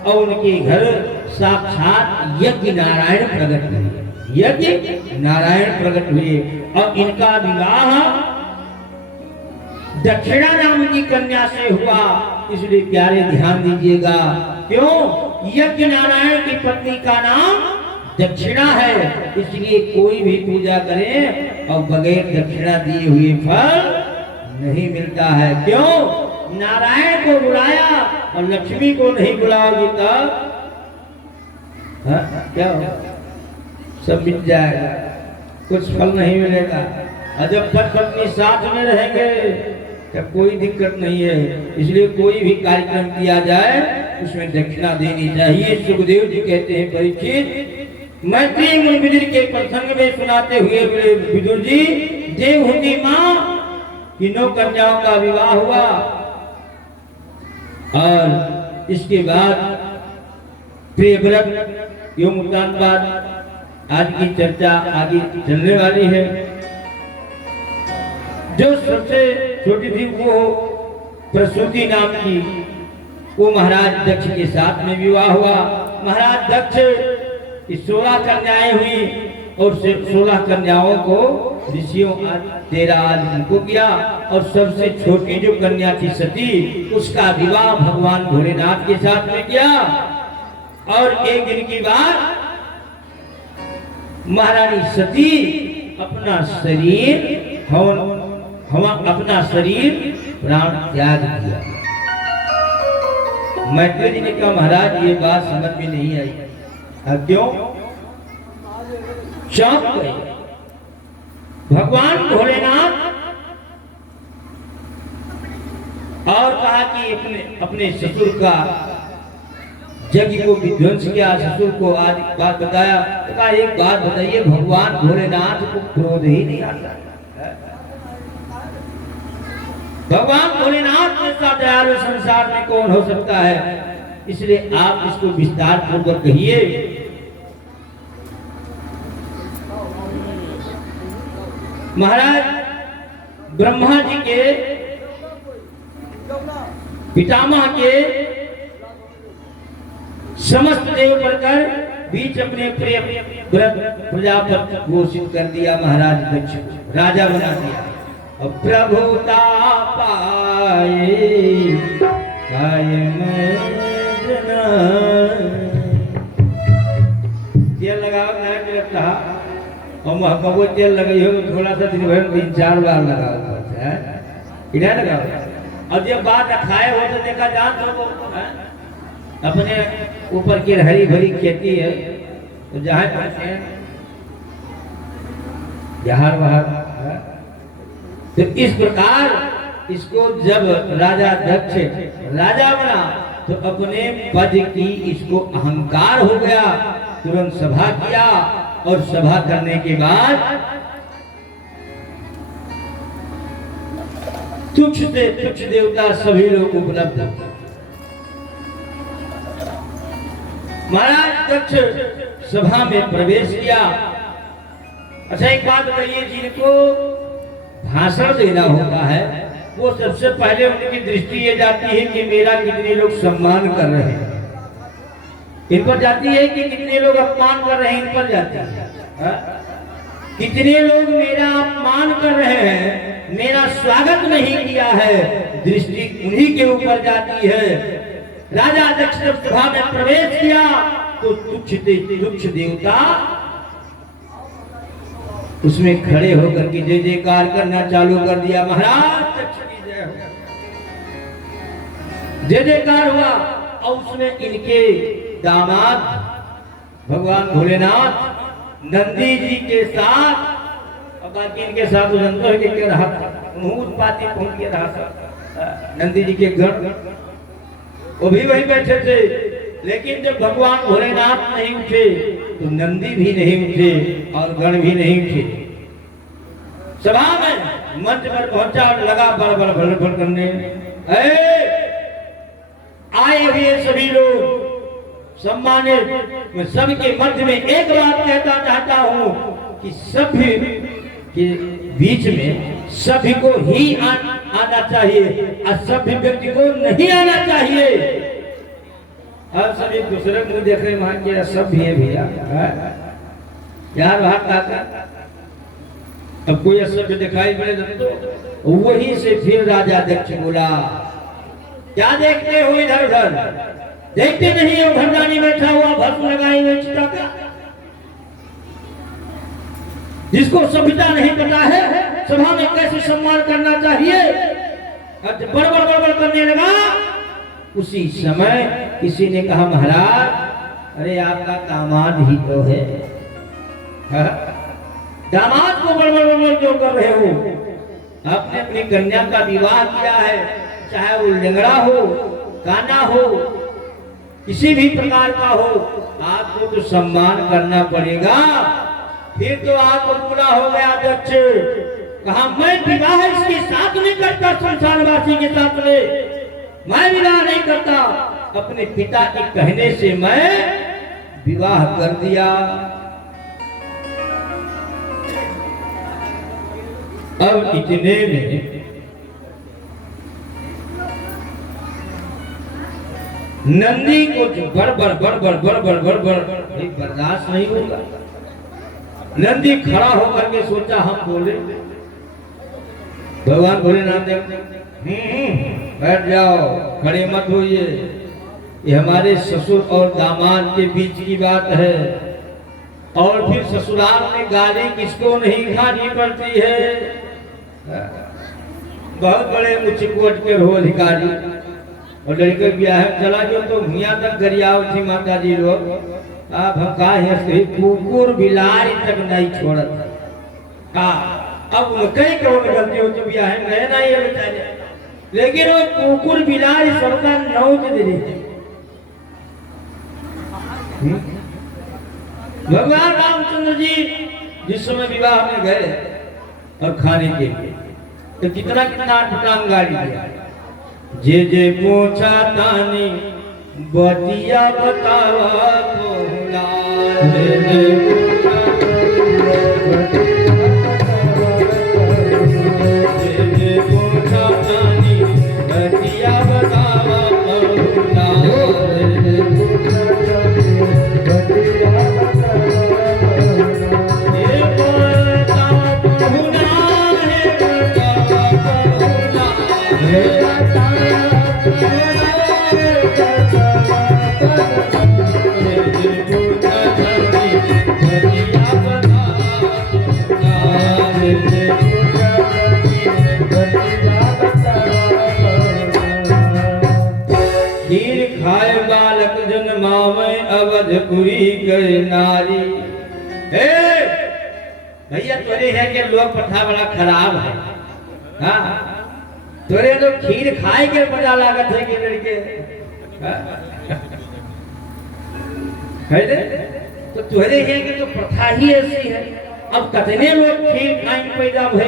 और उनके घर साक्षात यज्ञ नारायण प्रकट हुए, यज्ञ नारायण प्रकट हुए। और इनका विवाह दक्षिणा नाम की कन्या से हुआ। इसलिए प्यारे ध्यान दीजिएगा, क्यों? यज्ञ नारायण की पत्नी का नाम दक्षिणा है, इसलिए कोई भी पूजा करे और बगैर दक्षिणा दिए हुए फल नहीं मिलता है। क्यों? नारायण को बुलाया और लक्ष्मी को नहीं बुलाओगी तब क्या हो? सब मिट जाएगा, कुछ फल नहीं मिलेगा। और जब पति पत्नी साथ में रहेंगे तब कोई दिक्कत नहीं है। इसलिए कोई भी कार्यक्रम किया जाए उसमें दक्षिणा देनी चाहिए। सुखदेव जी कहते हैं परीक्षित, मैत्री मुनि विदुर के प्रसंग में सुनाते हुए विदुर जी, देवहूति मां की 9 कन्याओं का विवाह हुआ और इसके बाद प्रियव्रत योग मुक्तान बाद आज की चर्चा आगे चलने वाली है। जो सबसे छोटी थी वो प्रसूति नाम की, वो महाराज दक्ष के साथ में विवाह हुआ। महाराज दक्ष की 16 कन्याएं हुई और 16 कन्याओं को ऋषियों 13 आज उनको किया। और सबसे छोटी जो कन्या थी सती, उसका विवाह भगवान भोलेनाथ के साथ में किया। और एक दिन की बात, महारानी सती अपना शरीर अपना शरीर प्राण त्याग दिया। मैत्री जी ने कहा महाराज ये बात समझ में नहीं आई। अब क्यों? चौंक गए। भगवान भोलेनाथ और कहा कि अपने ससुर का यज्ञ को विध्वंस किया, ससुर को आज बात बताया। तो कहा एक बात बताइए, भगवान भोलेनाथ को क्रोध ही नहीं आता? भगवान भोलेनाथ जैसा दयालु संसार में कौन हो सकता है? इसलिए आप इसको विस्तार पूर्वक कहिए। महाराज ब्रह्मा जी के पितामह के समस्त देव बनकर बीच अपने प्रिय प्रजापति घोषित कर दिया। महाराज दक्ष राजा बना दिया और प्रभुता पाए कायम जना। तेल लगाओ नहीं लगता और महबूब तेल लगाई हो तो थोड़ा सा दिन भर 3-4 बार लगाओ, इन्हें लगाओ। और जब बात खाए हो तो देखा जान तो अपने ऊपर की हरी भरी खेती है तो जहाँ पहुंचे जहां वहां। तो इस प्रकार इसको जब राजा दक्ष राजा बना तो अपने पद की इसको अहंकार हो गया। तुरंत सभा किया और सभा करने के बाद तुच्छ से तुच्छ देवता सभी लोग उपलब्ध। महाराज दक्ष सभा में प्रवेश किया। अच्छा एक बात बताइए, जिनको भाषण देना होता है वो सबसे पहले उनकी दृष्टि ये जाती है कि मेरा कितने लोग सम्मान कर रहे हैं, इन पर जाती है कि कितने लोग अपमान कर रहे हैं, इन पर जाती है। हाँ? कितने लोग मेरा अपमान कर रहे हैं, मेरा स्वागत नहीं किया है, दृष्टि उन्हीं के ऊपर जाती है। राजा दक्ष जब सभा में प्रवेश किया तो तुच्छ देवता उसमें खड़े होकर के जय जयकार करना चालू कर दिया। महाराज दक्ष की जय हो, जय जयकार हुआ। और उसमें इनके दामाद भगवान भोलेनाथ नंदी जी के साथ, और बाकी इनके साथ जनता के रहा उत्पाती पहुंच के रहा था नंदी जी के गण, वो भी वहीं बैठे थे। लेकिन जब भगवान भोलेनाथ नहीं उठे तो नंदी भी नहीं उठे और गण भी नहीं उठे। सभा में मंच पर पहुंचा, लगा बड़ करने, आए हुए सभी लोग सम्मानित, मैं सबके मध्य में एक बात कहना चाहता हूं कि सभ्य के बीच में सभी को ही आना चाहिए, असभ्य व्यक्ति को नहीं आना चाहिए। अब सभी दूसरे मुंह देख रहे वहां के सभ्य है भैया यार, वहां का अब कोई असभ्य दिखाई पड़े तो वहीं से फिर राजा दक्ष बोला, क्या देखते हो इधर उधर, देखते नहीं हो घरदानी बैठा हुआ भस्म लगाए हुए चिता का, जिसको सभ्यता नहीं पता है सभा में कैसे सम्मान करना चाहिए, बड़बड़ करने लगा। उसी समय किसी ने कहा, महाराज अरे आपका दामाद ही तो है, दामाद को बड़बड़ क्यों कर रहे हो, आपने अपनी कन्या का विवाह किया है, चाहे वो लंगड़ा हो काना हो किसी भी प्रकार का हो, आपको तो सम्मान करना पड़ेगा। फिर तो आपको पूरा हो गया दक्ष, कहा मैं विवाह इसके साथ नहीं करता, संसारवासी के साथ में मैं विवाह नहीं करता, अपने पिता के कहने से मैं विवाह कर दिया। अब इतने में नंदी को जो बड़बड़ बर्दाश्त नहीं होगा। नंदी खड़ा होकर के सोचा, हम बोले भगवान भोलेनाथ बैठ जाओ, खड़े मत होइए, ये हमारे ससुर और दामाद के बीच की बात है, और फिर ससुराल में गाली किसको नहीं खानी पड़ती है। बहुत बड़े उच्च कोट के हो अधिकारी, और लड़के ब्याह चला जो तो भूया तक गरियाव थी माता जी लोग, आप हम कहा कुकुर बिलारी तक नहीं छोड़त का। अब कई करोड़ गलती हो चुकी है, नए नहीं है बेचारे, लेकिन वो कुकुर बिलारी सबका नौच दे देते। भगवान रामचंद्र जी जिस समय विवाह में गए और खाने के लिए तो कितना टुटांग गाड़ी दिया, जे जे पूछा तानी बतिया बतावा बोला, जे जे पूछा तानी बतिया बतावा बोला, अवधपुरी गए नारी। भैया तोरे है कि लोग प्रथा बड़ा खराब है, हाँ तोरे तो खीर खाए के मजा लागत है कि लड़के है दे? तो तुहरे है कि तो प्रथा ही ऐसी है। अब कितने लोग खीर खाए पैदा हुए,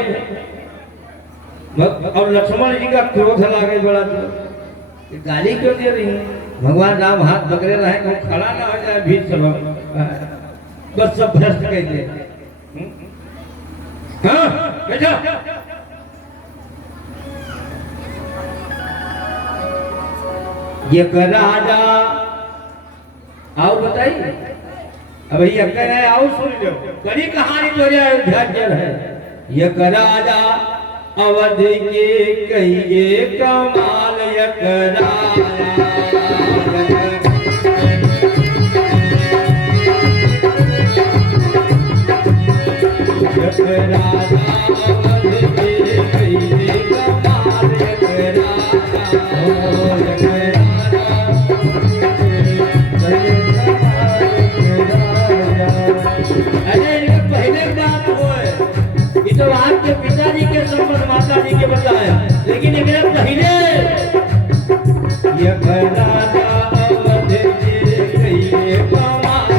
और लक्ष्मण जी का क्रोध लागे बड़ा, तो गाली क्यों दे रही है? भगवान राम हाथ पकड़े रहे, कोई खड़ा ना हो जाए भीड़ सब, बस सब भ्रष्ट कह दे। हाँ बैठो। एक राजा आओ बताइए। अब ये कह रहे आओ सुन लो, बड़ी कहानी तो अयोध्या जल है। एक राजा अवध के कहिए कमाल, एक राजा तो आपके पिताजी के संबंध माता जी के बताया, लेकिन मेरा पहले ये राजा अवध के कहिए कमाल,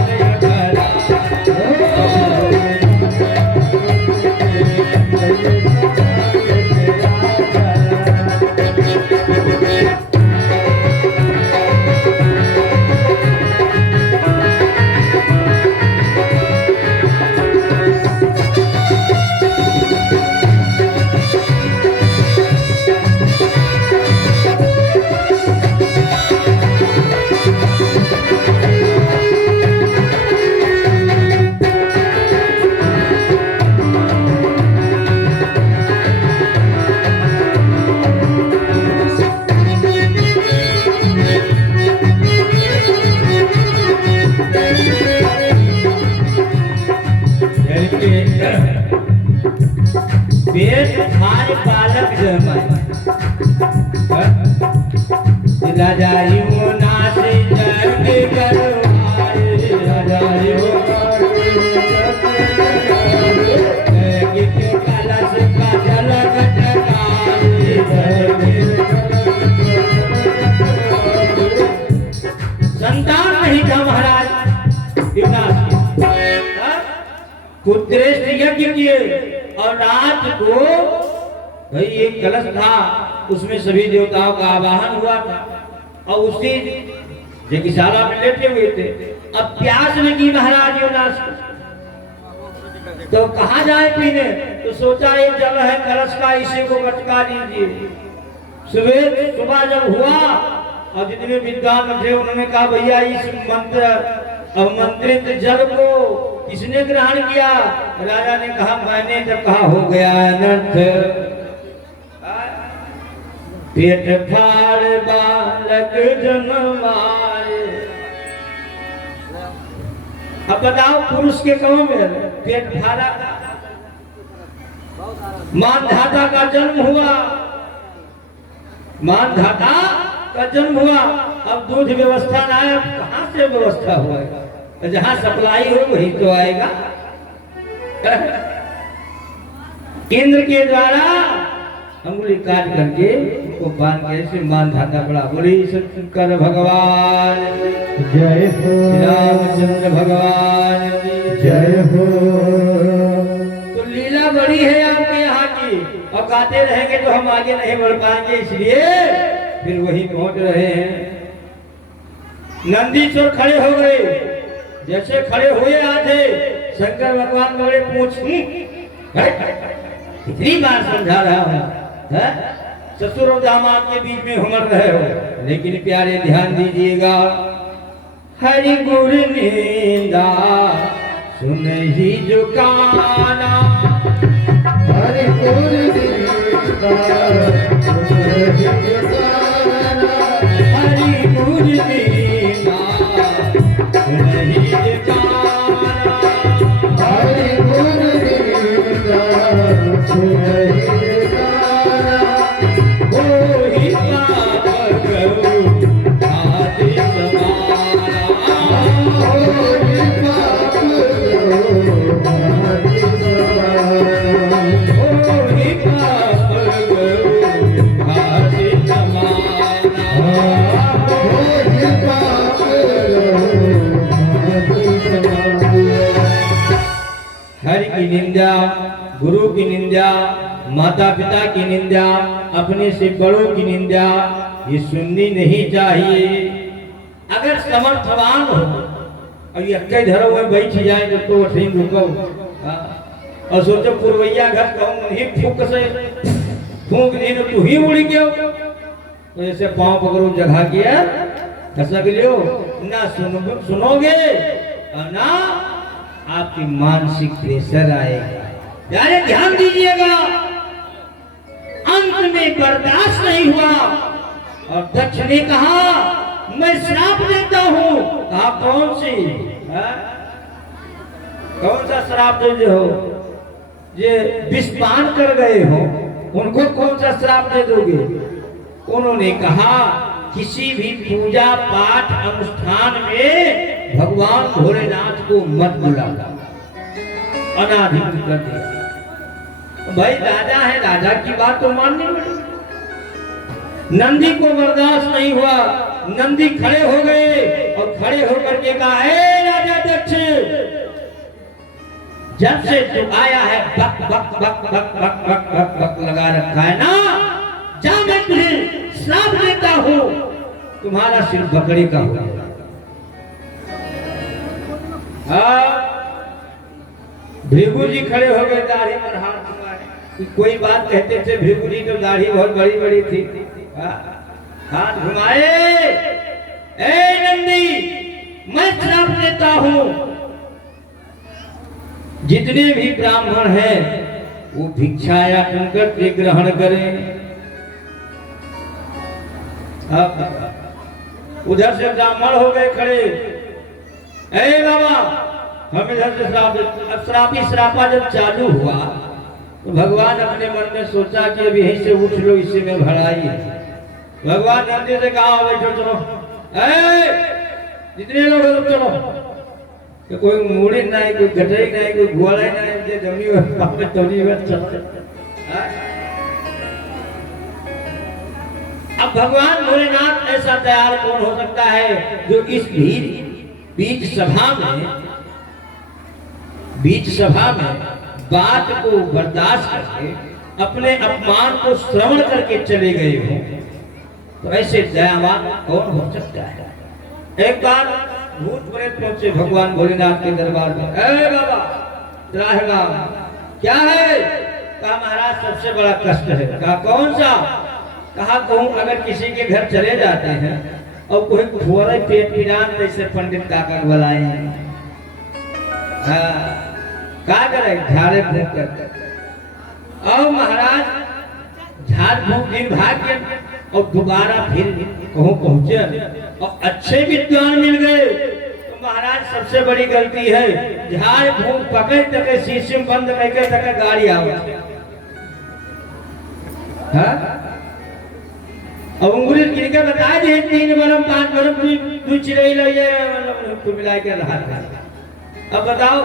पेट खान पालक जमाए राजा यमुना से जग करवाए, राजा कलश का जल संतान नहीं था महाराज पुत्रेष्ठ यज्ञ किए और रात को भाई एक कलश था, उसमें सभी देवताओं का आवाहन हुआ था और उसी यज्ञशाला में लेटे हुए थे। अब प्यास लगी महाराज योनास को, तो कहाँ जाए पीने, तो सोचा ये जल है कलश का, इसी को बचका दीजिए। सुबह जब हुआ और जितने विद्वान थे उन्होंने कहा भैया इस मंत्र अवमंत्रित जल को किसने ग्रहण किया? राजा ने कहा मैंने। जब कहा हो गया अनर्थ, पेट फाड़ बालक जन्माए। अब बताओ पुरुष के कौन में पेट फाड़ा, मानधाता का जन्म हुआ, मानधाता का जन्म हुआ। अब दूध व्यवस्था ना है, कहां से व्यवस्था होगा? जहां सप्लाई हो वही तो आएगा। केंद्र के द्वारा अंगुली काट करके उसको बांध के ऐसे मानधाता बड़ा। बोली शंकर भगवान जय हो, रामचंद्र भगवान जय हो। तो लीला बड़ी है आपके यहाँ की, और गाते रहेंगे तो हम आगे नहीं बढ़ पाएंगे, इसलिए फिर वही पहुंच रहे हैं। नंदीश्वर खड़े हो गए, जैसे खड़े हुए आते शंकर भगवान बड़े पूछ इतनी बार समझा रहा हूं, ससुर और दामाद के बीच में हमर रहे हो, लेकिन प्यारे ध्यान दीजिएगा। हरि गुरु निंदा सुन ही जो काना, हरि गुरु निंदा सुन ही जो काना, हरि गुरु निंदा सुन ही जो काना, हरि गुरु निंदा सुन ही जो काना। कोई पाप करो आदि समाना, कोई पाप करो आदि समाना, कोई पाप करो आदि समाना। कोई पाप करो आदि समाना। हरि की निंदा, गुरु की निंदा, माता पिता की निंदा, अपने से बड़ों की निंदा ये सुननी नहीं चाहिए। अगर समर्थवान हो और ये कई धरो में बैठ जाए तो ठीक रुको, और सोचो पुरवैया घर कहूँ नहीं फूक से फूक नहीं तो तू ही उड़ गयो, तो ऐसे पांव पकड़ो जगह किया खसक लियो ना सुनोगे और ना आपकी मानसिक प्रेशर आएगा। यानी ध्यान दीजिएगा, अंत में बर्दाश्त नहीं हुआ और दक्ष ने कहा मैं श्राप देता हूं। कहा कौन सी है? कौन सा श्राप दे हो? ये विषपान कर गए हो उनको कौन सा श्राप दे दोगे? उन्होंने कहा किसी भी पूजा पाठ अनुष्ठान में भगवान भोलेनाथ को मत बुलाना, अनाधिक कर दिया। भाई राजा है, राजा की बात तो माननी पड़ेगी। नंदी को बर्दाश्त नहीं हुआ, नंदी खड़े हो गए और खड़े होकर के कहा हे राजा दक्ष, जब से तू आया है बक बक बक बक बक बक बक बक लगा रखा है ना, जा मैं तुझे श्राप देता हूं, तुम्हारा सिर बकरी का होगा। भृगु जी खड़े हो गए, दाढ़ी पर हाथ घुमाए। कोई बात कहते थे, भृगु जी तो दाढ़ी बहुत बड़ी बड़ी थी। हाथ घुमाए, ए नंदी मैं श्राप देता हूं, जितने भी ब्राह्मण हैं वो भिक्षा याचन करके ग्रहण करें। उधर से ब्राह्मण हो गए खड़े, ए बाबा हम इधर से श्राप। अब श्रापी श्रापा जब चालू हुआ तो भगवान अपने मन में सोचा कि अभी यहीं से उठ लो, इसी में भड़ाई। भगवान नंदी से कहा बैठो चलो, जितने लोग हो चलो। तो कोई मूड़ी नहीं, कोई गटई नहीं, कोई घोड़ा नहीं, ये जमी तोड़ी चलते। अब भगवान भोलेनाथ ऐसा तैयार कौन हो सकता है जो इस बीच सभा में बात को बर्दाश्त करके अपने अपमान को श्रवण करके चले गए हो? तो ऐसे दयावान कौन हो सकता है? एक बार भूत प्रेत पहुंचे भगवान भोलेनाथ के दरबार में। ए बाबा त्राहिमाम क्या है? कहा महाराज सबसे बड़ा कष्ट है। कहा कौन सा? कहा कहूं अगर किसी के घर चले जाते हैं और कोई थोड़े पेट पिरान जैसे पंडित काका बुलाए हैं, क्या करे? झाड़े फूंक कर। और महाराज झाड़ फूंक दिन भाग गए और दोबारा फिर कहूं पहुंचे और अच्छे विद्वान मिल गए तो महाराज सबसे बड़ी गलती है झाड़ फूंक पकड़ तक शीशे में बंद करके तक गाड़ी आओ। और उंगली गिर के बता दे 3 बरम 5 बरम तू चिड़ै लो ये मिला के रहा था। अब बताओ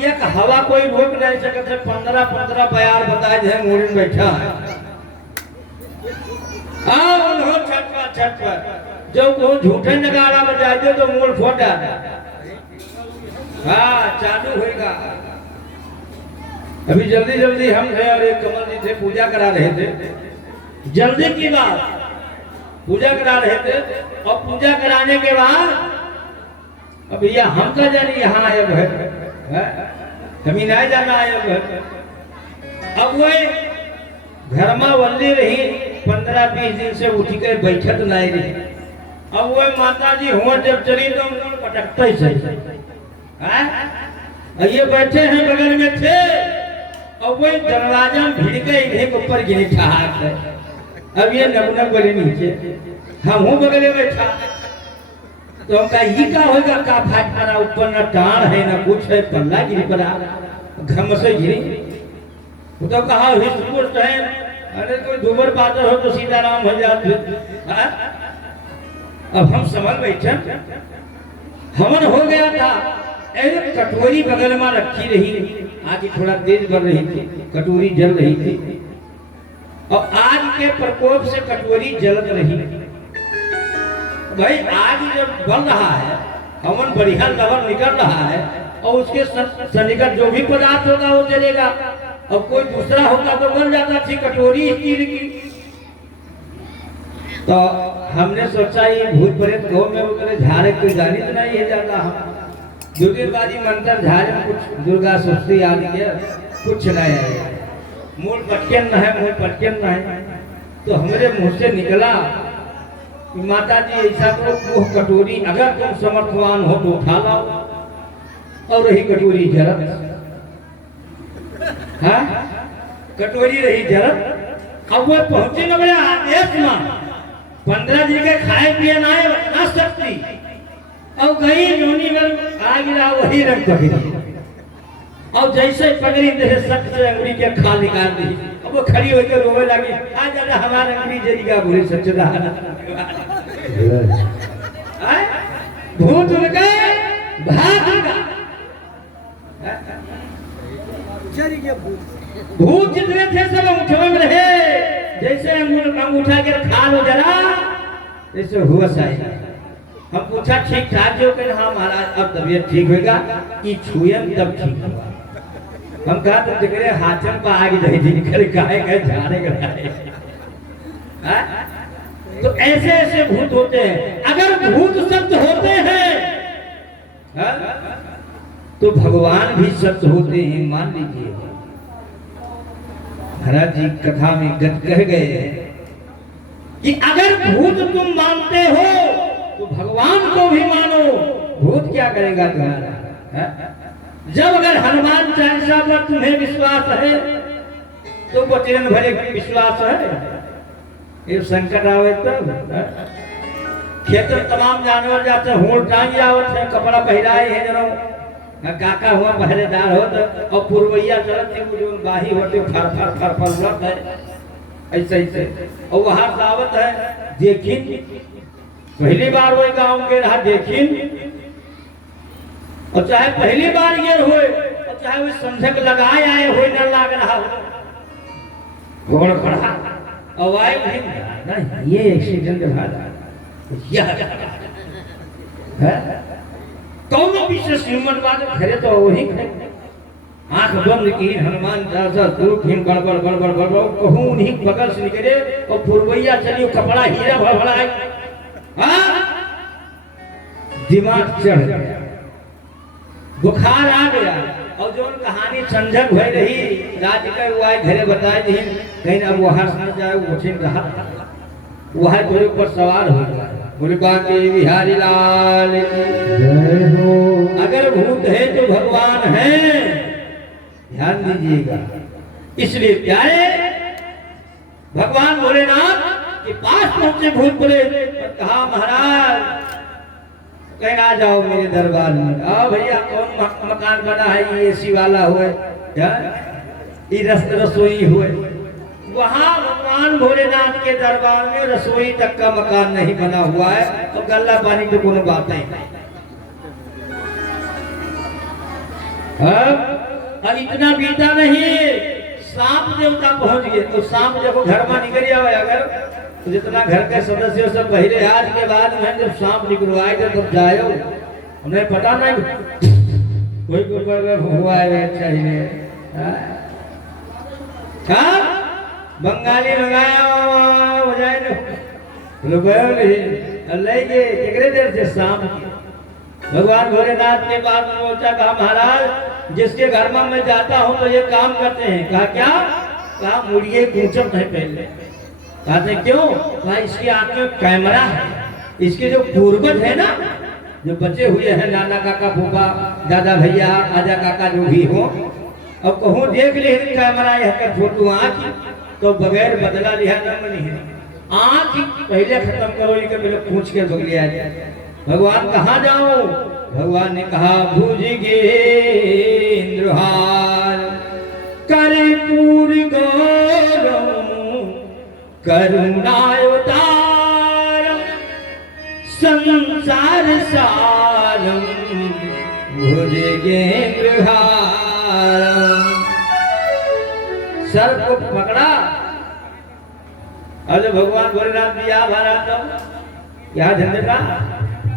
ये हवा कोई रोक नहीं सकते। 15 बयार बताए थे मोड़ी में बैठा है। छठ जब वो झूठे नगाड़ा बजा दे तो मूल फोटा। हाँ चालू होगा। अभी जल्दी हम थे और एक कमल जी थे पूजा करा रहे थे। जल्दी की बात पूजा करा रहे थे और पूजा कराने के बाद अब भैया हम का जानी यहाँ आए है, हम ही नहीं जाना आए है। अब वो धर्मावल्ली रही 15-20 दिन से उठ के बैठत नहीं रही। अब वो माता जी हुआ जब चली तो पटकते ही सही। ये बैठे हैं बगल में थे और वो दरवाजा में भिड़ के इन्हें के ऊपर गिरे ठहाक है। अब ये नगनग बोले नीचे हम हूँ बगल में बैठा तो हम कहा ये क्या होगा? का फाट पड़ा ऊपर न टाण है न कुछ है, पल्ला गिरी पड़ा घम से गिरी। तो कहा हिस्ट है, अरे कोई धूबर पातर हो तो सीताराम हो जाते। अब हम समझ बैठे हमन हो गया था। एक कटोरी बगल में रखी रही, आगे थोड़ा तेज बढ़ रही थी, कटोरी जल रही थी और आग के प्रकोप से कटोरी जलत रही। भाई आग जब बल रहा है, हमन बढ़िया लवन निकल रहा है और उसके सन्निकट जो भी पदार्थ होगा वो जलेगा और कोई दूसरा होता तो बन जाता थी कटोरी स्टील की। तो हमने सोचा ये भूत प्रेत गाँव में वो झाड़े कोई जानी तो नहीं है जाता। हम दुर्गेबाजी मंत्र झाड़े में कुछ दुर्गा सुस्ती आ गई है, कुछ नहीं आया, मूल पटकन न है, मूल पटकन न है। तो हमारे मुंह से निकला कि माता जी ऐसा करो, वो कटोरी अगर तुम समर्थवान हो तो उठा लाओ, और रही कटोरी जरत, हाँ कटोरी रही जरत। अब वो पहुंचे न बड़े आदेश में 15 दिन के खाए पिए ना सकती, और गई जोनी में आ गिरा वही रंग पकड़ी, और जैसे पकड़ी जैसे सख्त से अंगुली के खा निकाल दी। अब वो खड़ी होकर रोने लगी, आ जाना हमारे अंगुली जरिएगा बोले सच्चा भूत उनका भाग भूत जितने थे सब अंगूठे में रहे, जैसे अंगूठा के खा लो जरा जैसे हुआ साई। हम पूछा ठीक ठाक जो कि हाँ महाराज अब तबीयत ठीक होगा, कि छुएम तब ठीक होगा। हम कहा तो दिखरे हाथन पर आगे दही दिन कर गाय गए झाड़े गए। तो ऐसे ऐसे भूत होते हैं। अगर भूत सत्य होते हैं तो भगवान भी सत्य होते हैं, मान लीजिए। महाराज जी कथा में गत कह गए कि अगर भूत तुम मानते हो तो भगवान को भी मानो। भूत क्या करेगा तुम्हारा? जब अगर हनुमान चालीसा पर तुम्हें विश्वास है तो बचन भरे विश्वास है। ये संकट आवे तब खेत में तमाम जानवर जाते हैं, होड़ टांगी आवत है, कपड़ा पहराए है जनो काका हुआ पहरेदार हो तो, और पुरवैया चलत है जो बाही होते फर फर फर फर उड़त है ऐसे ऐसे। और वहां दावत है देखिन, पहली बार वही गांव के रहा देखिन, और चाहे पहली बार ये हुए और चाहे वो समझक लगाए आए हुए न लाग रहा हो घोड़ खड़ा और आए नहीं ये एक्सीडेंट कौन विशेष ह्यूमन बात खरे तो वही आंख बंद की हनुमान चालीसा दूर फिर गड़बड़ गड़बड़ गड़बड़ कहूं नहीं बगल से निकले और पुरवैया चलियो कपड़ा हीरा भड़बड़ाए, दिमाग चढ़ गया, बुखार आ गया। और जो कहानी संजक भई रही राज के हुआ घरे बताए दी कहीं अब वहां से जाए उठिन रहा वहां थोड़े ऊपर सवार हो गया। बोले बाकी बिहारी लाल जय हो। अगर भूत है तो भगवान है, ध्यान दीजिएगा। इसलिए प्यारे भगवान भोलेनाथ के पास पहुंचे भूत बोले, कहा महाराज कहीं आ जाओ मेरे दरबार में। आओ भैया कौन मकान बना है, ये एसी वाला हुए, ये रसोई हुए। वहां भगवान भोलेनाथ के दरबार में रसोई तक का मकान नहीं बना हुआ है, और गल्ला पानी की कोनो बात नहीं। अब इतना बीता नहीं, सांप देवता पहुंच गए। तो सांप जब घर में निकल जाए, अगर तो जितना घर के सदस्य सब पहले आज के बाद में जब सांप निकलवाए थे तब जाओ, उन्हें पता नहीं कोई हुआ है चाहिए बंगाली मंगाया हो जाए कितने देर से सांप भगवान भोलेनाथ के बाद सोचा, कहा महाराज जिसके घर में मैं जाता हूँ तो ये काम करते हैं। कहा क्या? कहा मुड़िए कूचक है पहले। कहते क्यों? कहा इसकी आंख में कैमरा है, इसके जो पूर्वज है ना जो बचे हुए हैं नाना काका फूफा दादा भैया आजा काका जो भी हो, अब कहूँ देख ले कैमरा यह कर फोटो आँख तो बगैर बदला लिया नहीं है। आँख पहले खत्म करो, ये मेरे पूछ के बगले आ जाए। भगवान कहाँ जाओ? भगवान ने कहा भुजगे इंद्रहार कर्पूर गौरव करुणावतारम संसार सारम भुजगे इंद्रहारम। सर्प को पकड़ा और भगवान भोलेनाथ दिया भरा तो यहाँ झंडे का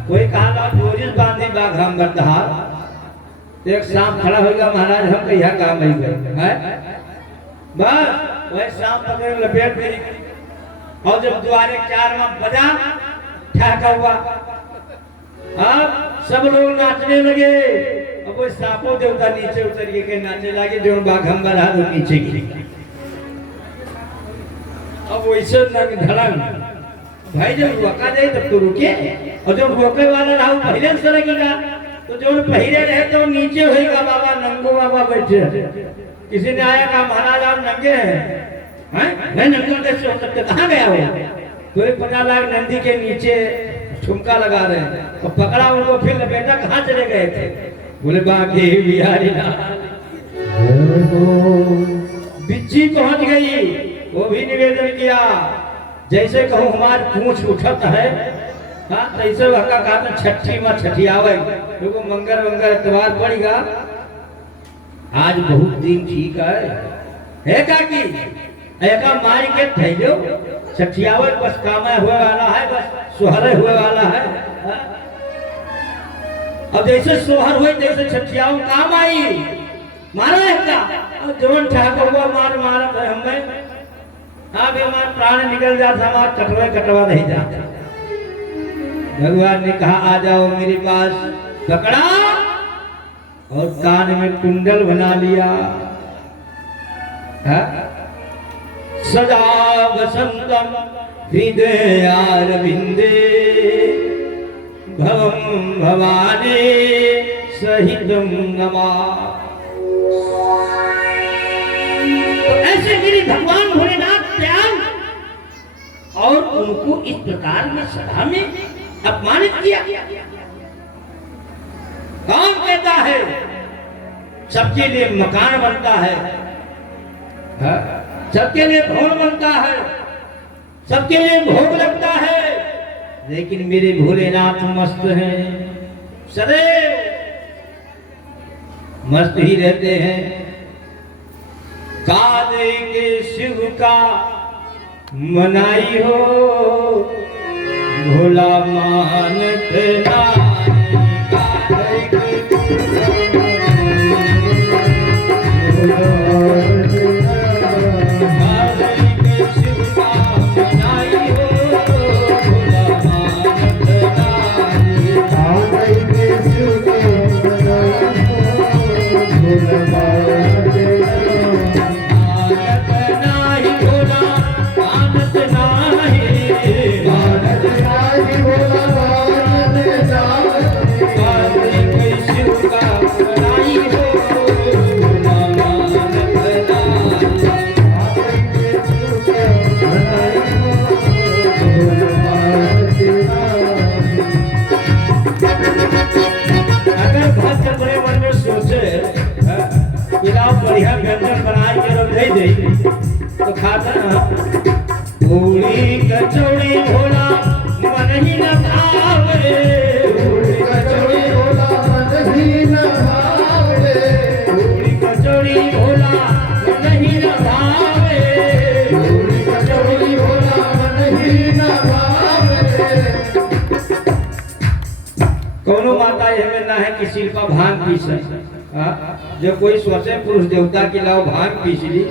कोई कहा जोरिस बांधी बाघ हम बरदहा। एक सांप खड़ा होगा, महाराज हम यह काम नहीं गए बस वही सांप पकड़ लपेट दी। और जब द्वारे 4 में बजा ठहका हुआ, अब सब लोग नाचने लगे। अब वो सांपों देवता नीचे उतर के नाचने लगे, जो बाघंबर है वो नीचे गिर। अब वैसे नंग धड़ंग भाई जब रोका जाए तब तो रुके, और जो रोके वाला रहा वो पहले से लगेगा, तो जो पहले रहे तो नीचे होएगा। बाबा नंगो बाबा बैठे, किसी ने आया कहा महाराज आप नंगे हैं, मैं नंगो कैसे हो सकते, कहाँ गया हो? तो 50 लाख नंदी के नीचे ठुमका लगा रहे हैं, और पकड़ा उनको, फिर लपेटा, कहाँ चले गए थे? बोले बाकी बिहारी जय हो बिच्छी पहुंच गई, वो भी निवेदन किया जैसे कहूँ हमार पूछ उठत है, हाँ तैसे वहाँ कहा छठी में छठी आवे, क्योंकि मंगर इतवार पड़ेगा, आज बहुत दिन ठीक है काकी एका मार के थैलो छठियावे, बस काम हुए वाला है, बस सुहरे हुए वाला है। हाँ? अब जैसे सोहर हुए तैसे छठियाओं काम आई, मारा है क्या? अब जवन ठाकुर हुआ मार मारा था हमें, हाँ भी हमारा प्राण निकल जाता, हमारा कटवा नहीं जाता। भगवान ने कहा आ जाओ मेरे पास, पकड़ा और कान में कुंडल बना लिया। सदा वसंतम हृदयारविंदे भवम भवानी सहितम नमा। तो ऐसे मेरे भगवान भोलेनाथ त्याग और उनको इस प्रकार में सभा में अपमानित किया। कौन कहता है सबके लिए मकान बनता है, सबके लिए भवन बनता है, सबके लिए भोग लगता है, लेकिन मेरे भोलेनाथ मस्त हैं, सदैव मस्त ही रहते हैं। काले के शिव का मनाई हो, भोला मानत नारी, काले के शिव का मनाई हो, भोला मानत नारी, काले के शिव का मनाई हो, बढ़िया व्यंजन बनाए के लोग दे दे तो खाता ना। पूरी कचौड़ी भोला मन ही न भावे, पूरी कचौड़ी भोला मन ही न भावे, पूरी कचौड़ी भोला मन ही न भावे, पूरी कचौड़ी भोला मन ही न भावे। कोनो माता ये ना है कि शिल्पा भांग पी सके, जो कोई सोचे पुरुष देवता के लाओ भांग पीस ली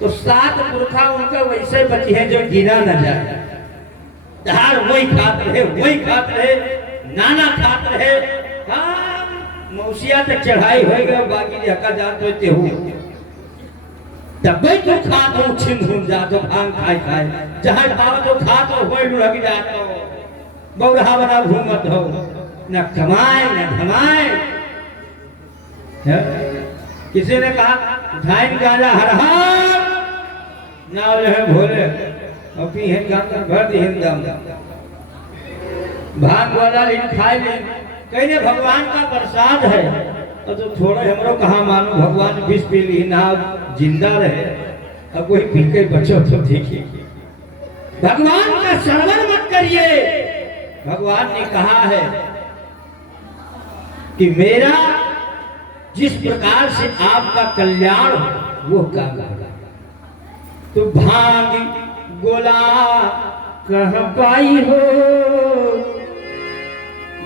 तो 7 पुरखा उनका वैसे बची है जो गिना न जाए। धार वही खात रहे, नाना खात रहे। हाँ मौसिया तक चढ़ाई हो गया, बाकी हका जात होते हो तब तो खात हो, छिन घूम जातो भांग खाए जहाँ भाव तो खात हो, होय लुढ़क जातो, बौरहा बना घूमत हो, न कमाए न धमाए। किसी ने कहा उठाइन गाजा हर हर नाव है भोले, और पी है गांजा भर दी हिंदम, भाग वाला लीन खाए लीन, कहने भगवान का प्रसाद है। और तो थोड़ा हमरो कहा मानो भगवान विष पी ली नाव जिंदा रहे, अब कोई पी के बचो तो देखिए। भगवान का श्रवण मत करिए, भगवान ने कहा है कि मेरा जिस प्रकार से आपका कल्याण हो वो काम होगा। तो भांग गोला कह पाई हो,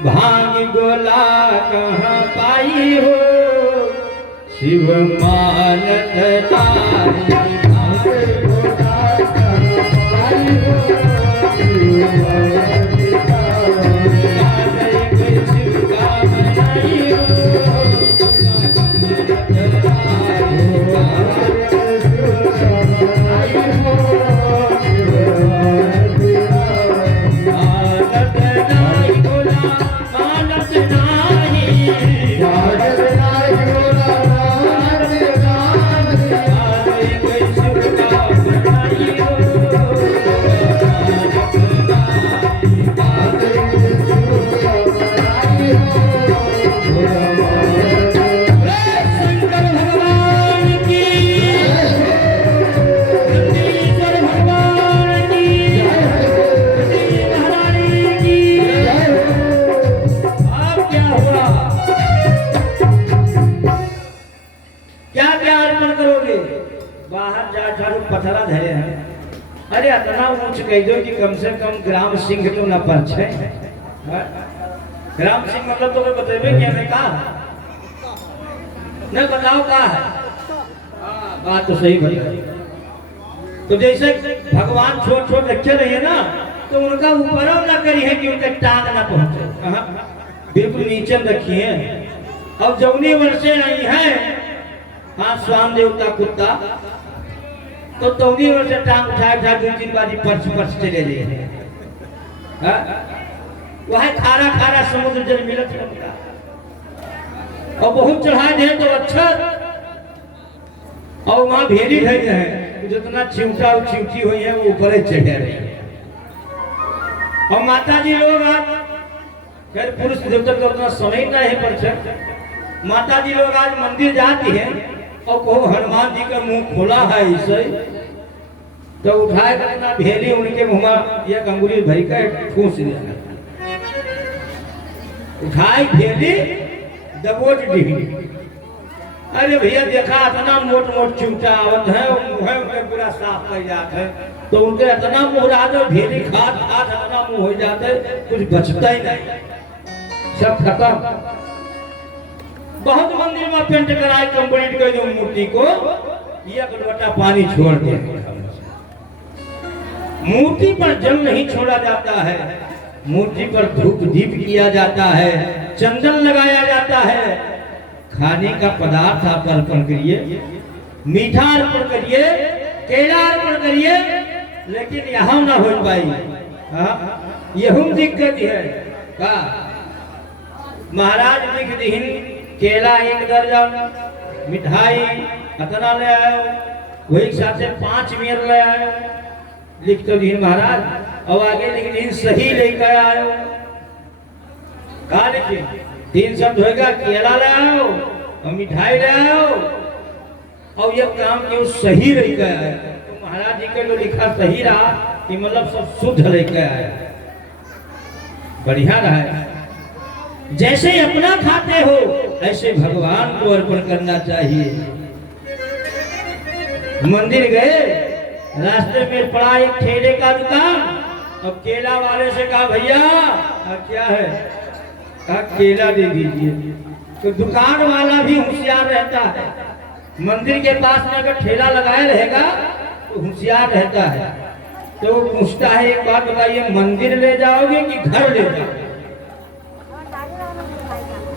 भांग गोला कह पाई हो, शिव मानत नारी, भांग गोला कह पाई हो, शिव मानत नारी, शिव का मनाई हो। अरे इतना ऊंच कह दो कि कम से कम ग्राम सिंह तो न पर छे। ग्राम सिंह मतलब तो बतेबे क्या मैं कहा न बताओ का है। बात तो सही बताई। तो जैसे भगवान छोट छोट रखे रहे ना तो उनका ऊपर ना करी है कि उनके टांग ना पहुंचे, बिल्कुल नीचे रखिए। अब जौनी वर्षे आई है हाँ स्वाम देवता कुत्ता तो तौनी वर्षे टांग उठा उठा 2-3 बारी पर्च पर्च चले गए। वह खारा खारा समुद्र जल मिलत है और बहुत चढ़ाए दे तो अच्छा। और वहां भेड़ी ढही है जितना चिमटा और चिमटी हुई है वो ऊपर ही चढ़े रही है। और माता जी लोग आज फिर पुरुष देवता का उतना समय नहीं पर माता जी लोग आज मंदिर जाती है और कहो हनुमान जी का मुंह खोला है इसे तो उठाए करना भेली उनके मुंह एक अंगुली भरी का ठूस दिया। उठाई भेली दबोच दी। अरे भैया देखा इतना मोट मोट चिमटा आवत है और मुंह पूरा साफ कर जाते है तो उनके इतना मुहरा दो भेली खाद खाद इतना मुंह हो जाते कुछ बचता ही नहीं, सब खत्म। बहुत मंदिर में पेंट कराए कंप्लीट कर दो मूर्ति को एक लोटा पानी छोड़ दे। मूर्ति पर जल नहीं छोड़ा जाता है, मूर्ति पर धूप दीप किया जाता है, चंदन लगाया जाता है, खाने का पदार्थ आप अर्पण करिए, मीठा अर्पण करिए, केला अर्पण करिए, लेकिन यहाँ ना हो पाई। यही दिक्कत है का महाराज लिख दीन केला 1 दर्जन, मिठाई अतना ले आयो, वही साथ 5 मेर ले आयो, लिख तो दीन महाराज। और आगे लिख दीन सही लेकर आयो, कहा लिखिए 3 शब्द होगा, केला ले आओ और मिठाई ले आओ और ये काम क्यों सही लेकर आए। तो महाराज जी के जो लिखा सही रहा कि मतलब सब शुद्ध लेकर आए, बढ़िया रहा। जैसे अपना खाते हो ऐसे भगवान को अर्पण करना चाहिए। मंदिर गए, रास्ते में पड़ा एक ठेले का दुकान, अब केला वाले से कहा भैया क्या है, कहा केला दे दीजिए। तो दुकान वाला भी होशियार रहता है, मंदिर के पास में अगर ठेला लगाया रहेगा तो होशियार रहता है। तो वो पूछता है एक बात बताइए, मंदिर ले जाओगे कि घर ले जाओगे।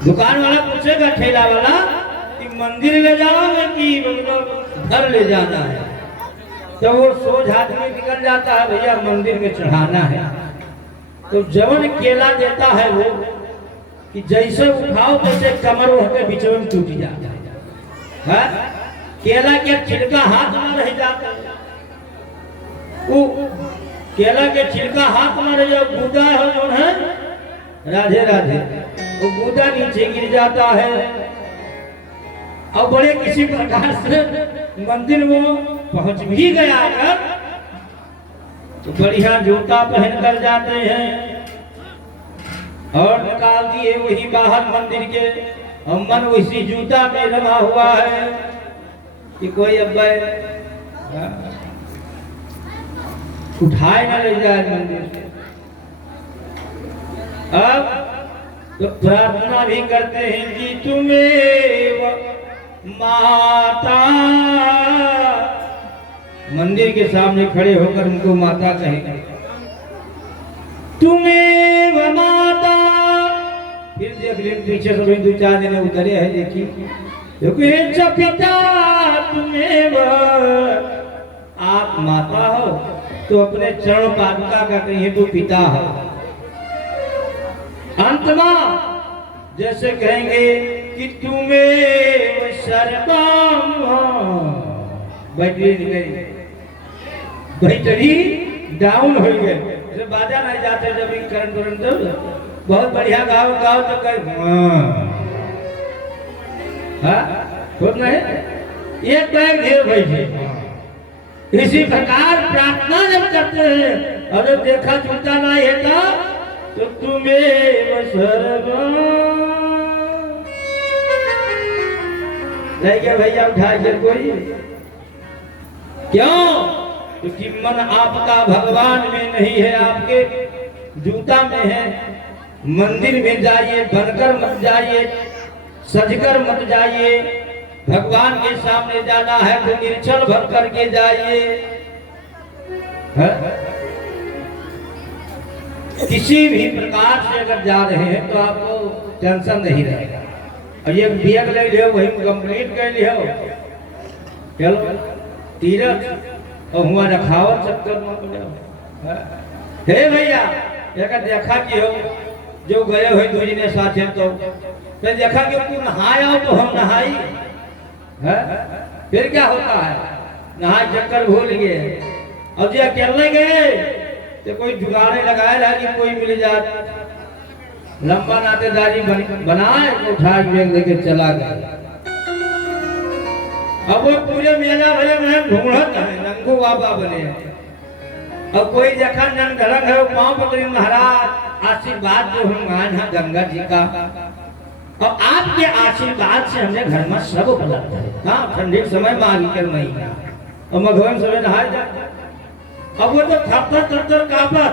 दुकान वाला पूछेगा ठेला वाला कि मंदिर ले जाओगे कि मतलब घर ले जाना है। तो वो सोच हाथ में निकल जाता है भैया मंदिर में चढ़ाना है। तो जवन केला देता है वो कि जैसे उठाओ तैसे कमर के बीच में टूट जाता है। केला के छिलका हाथ में रह जाता है, वो केला के छिलका हाथ में रह जाओ, गूदा हो जो है राधे राधे, वो गूदा नीचे गिर जाता है। और बड़े किसी प्रकार से मंदिर में पहुंच भी गया अगर तो बढ़िया जूता पहन कर जाते हैं और निकाल दिए वही बाहर मंदिर के, और मन उसी जूता में लगा हुआ है कि कोई अब उठाए न ले जाए मंदिर से। अब तो प्रार्थना भी करते हैं कि तुम्हें माता, मंदिर के सामने खड़े होकर उनको माता कहेंगे, तुम्हें माता। फिर देख ले पीछे से 2-4 दिन उतरे हैं, देखिए पिता तुम्हें आप माता हो तो अपने चरण पादुका का कहिए तो पिता हो। अंतमा जैसे कहेंगे कि तुम्हें सर्वम हो, बैटरी डाउन हो गए, जब बाजा नहीं जाते जब करंट तो बहुत बढ़िया गाओ गाओ तो कर होता है एक बैग घेर बैठे। इसी प्रकार प्रार्थना जब करते हैं अरे देखा छूटा नहीं है तो तुम्हें सर्वम नहीं क्या भैया उठाइए कोई क्यों क्योंकि मन आपका भगवान में नहीं है, आपके जूता में है। मंदिर में जाइए, बनकर मत जाइए, सजकर मत जाइए। भगवान के सामने जाना है तो निर्छल भर करके जाइए। किसी भी प्रकार से अगर जा रहे हैं तो आपको टेंशन नहीं रहेगा। और ये बैग ले लियो, वही कंप्लीट कर लियो, चलो तीरथ और हुआ रखावत चक्कर में। हे भैया एक देखा कि हो जो गए हुए दूजी ने साथ है तो देखा कि तू नहाया तो हम नहाई है। फिर क्या होता है, नहाए चक्कर भूल गए। अब जो अकेले गए तो कोई जुगाड़े लगाए रहा कि कोई मिल जाए, लंबा नातेदारी बनाए तो उठा के लेके चला गया। अब वो पूरे मेला भले में ढूंढत है, नंगू बाबा बने। अब कोई देखा नन घरक है, पाँव पकड़ी महाराज आशीर्वाद जो हम आए हैं गंगा जी का, और आपके आशीर्वाद से हमने घर में सब उपलब्ध है। हाँ, ठंडी के समय माघ कर महीना और मघवन समय नहाए जाए। अब वो तो थर कांपा,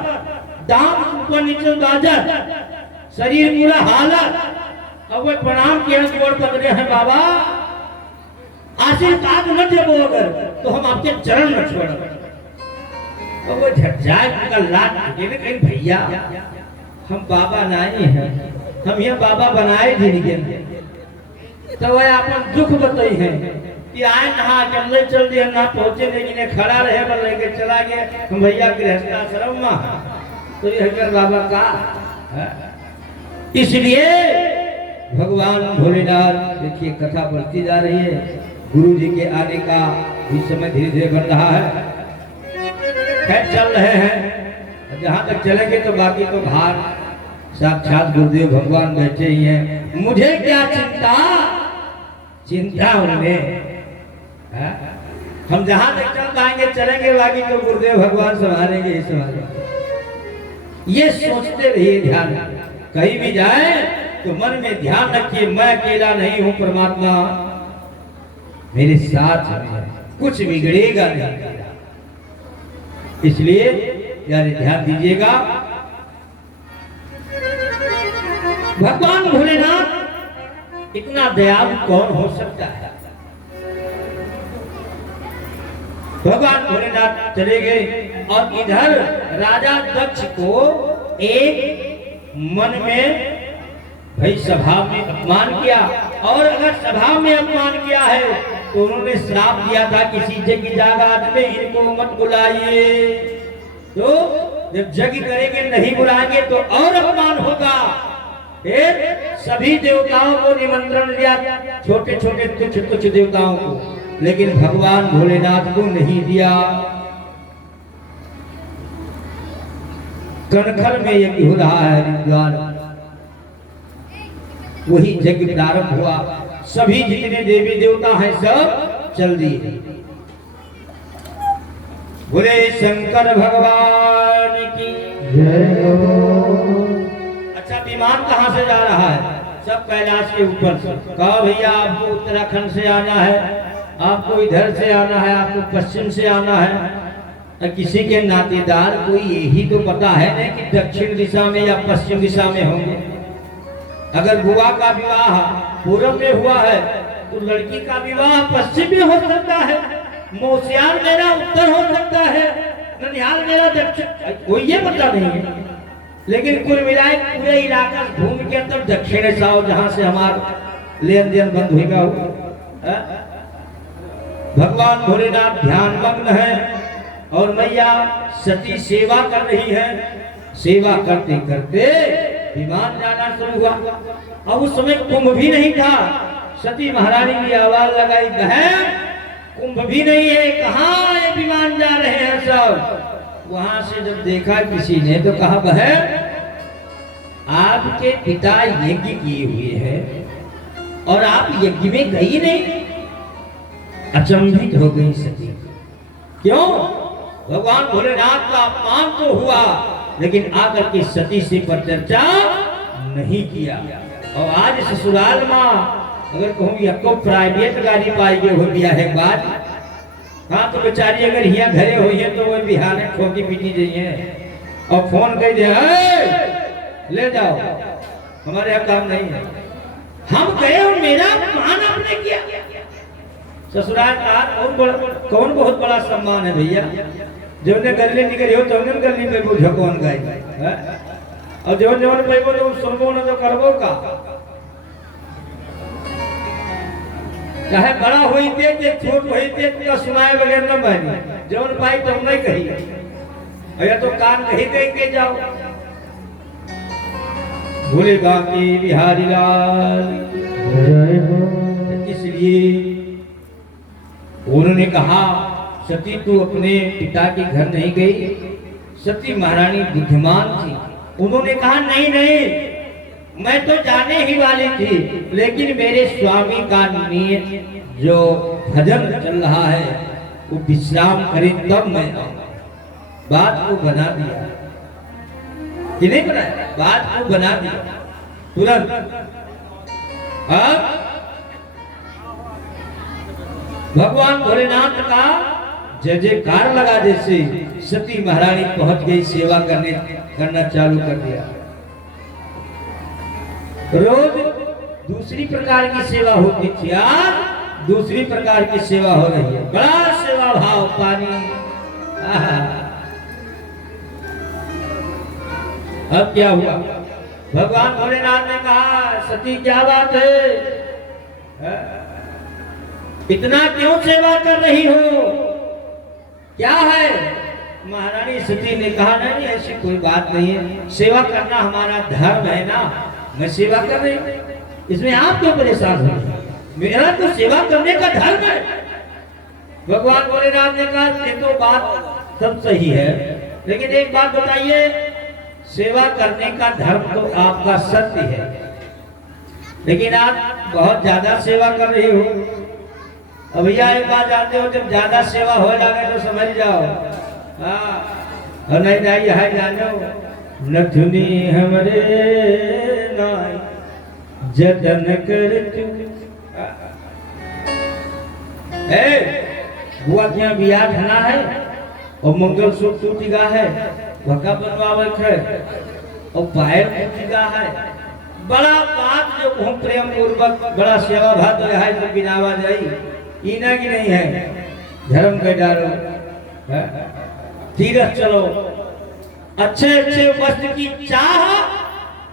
दांत ऊपर नीचे गाजर, शरीर पूरा हालत। अब वो प्रणाम किया, गोड़ पकड़े हैं बाबा, आशीर्वाद न देबो अगर तो हम आपके चरण न छोड़ब। अब वो झटझाए का लात लेकिन भैया हम बाबा नहीं हैं, हम यहाँ बाबा बनाए नहीं। तो वह अपन दुख बताई है कि आए नहा चल चल दिया ना पहुंचे, लेकिन खड़ा रहे पर लेके चला गया। हम भैया गृहस्थाश्रम में तो ये बाबा का है। इसलिए भगवान भोलेनाथ, देखिए कथा बढ़ती जा रही है, गुरु जी के आने का इस समय धीरे धीरे बढ़ रहा है। खैर चल रहे हैं, जहाँ तक चलेंगे तो बाकी तो बाहर साक्षात गुरुदेव भगवान बैठे ही हैं। मुझे क्या चिंता, चिंता उन्हें। हम जहाँ तक चल पाएंगे चलेंगे, बाकी तो गुरुदेव भगवान संभालेंगे ही संभालेंगे। ये सोचते रहिए, ध्यान कहीं भी जाए तो मन में ध्यान रखिए, मैं अकेला नहीं हूँ, परमात्मा मेरे साथ है, कुछ बिगड़ेगा नहीं। इसलिए यार ध्यान दीजिएगा, भगवान भोलेनाथ इतना दयालु कौन हो सकता है। भगवान भोलेनाथ चले गए और इधर राजा दक्ष को एक मन में भाई सभा में अपमान किया, और अगर सभा में अपमान किया है तो उन्होंने श्राप दिया था किसी जग जागात में इनको मत बुलाइए। तो जब जग करेंगे नहीं बुलाएंगे तो और अपमान होगा। फिर सभी देवताओं को निमंत्रण दिया, छोटे छोटे तुच्छ तुच्छ देवताओं को, लेकिन भगवान भोलेनाथ को नहीं दिया। कनखल में यज्ञ हो रहा है, हरिद्वार वही यज्ञ प्रारंभ हुआ। सभी जितने देवी देवता हैं सब चल दिए। बोले शंकर भगवान की जय हो। अच्छा, विमान कहाँ से जा रहा है? सब कैलाश के ऊपर से। कहा भैया आपको उत्तराखंड से आना है, आपको इधर से आना है, आपको पश्चिम से आना है। किसी के नातेदार कोई यही तो पता है ना कि दक्षिण दिशा में या पश्चिम दिशा में होंगे। अगर बुआ का विवाह पूरब में हुआ है तो लड़की का विवाह पश्चिम में हो सकता है, मौसियार मेरा उत्तर हो सकता है, ननिहाल मेरा दक्षिण, कोई ये पता नहीं है। लेकिन कुल मिलाए पूरे इलाका घूम के तब दक्षिण से आओ जहाँ से हमारा लेन देन बंद होगा। भगवान भोलेनाथ ध्यान मग्न है और मैया सती सेवा कर रही है। सेवा करते करते विमान जाना शुरू हुआ। अब उस समय कुंभ भी नहीं था। सती महारानी की आवाज लगाई, बहन कुंभ भी नहीं है, कहाँ ये विमान जा रहे हैं सब। वहां से जब देखा किसी ने तो कहा, बहन आपके पिता यज्ञ किए हुए हैं और आप यज्ञ में गई नहीं। अचंभित हो गई सती। क्यों? भगवान भोलेनाथ का अपमान तो हुआ, लेकिन आकर के सती से पर चर्चा नहीं किया। और आज ससुराल में अगर कहूँ यको प्राइवेट गाड़ी पाई हो दिया है बात, हाँ तो बेचारी अगर यहाँ घरे हुई है तो वो बिहार में ठोकी पीटी जाइए और फोन कर दिया ले जाओ, हमारे यहाँ काम नहीं है। हम गए और मेरा मान आपने किया। ससुराल का कौन बहुत बड़ा सम्मान है भैया। जो ने गली निकली हो तो ने गली में बुझ कौन गए और जो जवन पैबो तो सुनबो न तो करबो का। चाहे बड़ा होई ते के छोट होई ते तो सुनाए बगैर न बनी, जवन पाई तो नहीं कही भैया तो कान कही कह के जाओ। भोले बाकी बिहारी लाल। इसलिए उन्होंने कहा सती तू अपने पिता के घर नहीं गई। सती महारानी बुद्धिमान थी, उन्होंने कहा नहीं नहीं मैं तो जाने ही वाली थी, लेकिन मेरे स्वामी का नियत जो भजन चल रहा है वो विश्राम करे तब मैं आऊंगा। बात को बना दिया कि नहीं बनाया, बात को बना दिया तुरंत। अब भगवान भोलेनाथ का जय जयकार लगा, जैसे सती महारानी पहुंच गई, सेवा करना चालू कर दिया। रोज दूसरी प्रकार की सेवा होती थी, आज दूसरी प्रकार की सेवा हो रही है। बड़ा सेवा भाव पानी। अब क्या हुआ, भगवान भोलेनाथ ने कहा सती क्या बात है, इतना क्यों सेवा कर रही हो, क्या है। महारानी सती ने कहा नहीं ऐसी कोई बात नहीं है, सेवा करना हमारा धर्म है ना, मैं सेवा कर रही हूँ, इसमें आप क्यों परेशान हो, मेरा तो सेवा करने का धर्म है। भगवान भोलेनाथ ने कहा ये तो बात सब सही है, लेकिन एक बात बताइए, सेवा करने का धर्म तो आपका सत्य है, लेकिन आप बहुत ज्यादा सेवा कर रहे हो। अब भैया एक बात जानते हो, जब ज्यादा सेवा हो जाए तो समझ जाओ, हाँ और नहीं जाइए है जानो नथुनी हमरे नाई जतन कर बुआ के यहाँ बियाह धना है और मंगल सूत्र टूट गया है, भक्का बनवावे है और पैर टूट गया है। बड़ा बात जो हम प्रेम पूर्वक बड़ा सेवा भाव है तो बिनावा जाई इना की नहीं है, धर्म के डालो तीरथ चलो, अच्छे अच्छे वस्त्र की चाह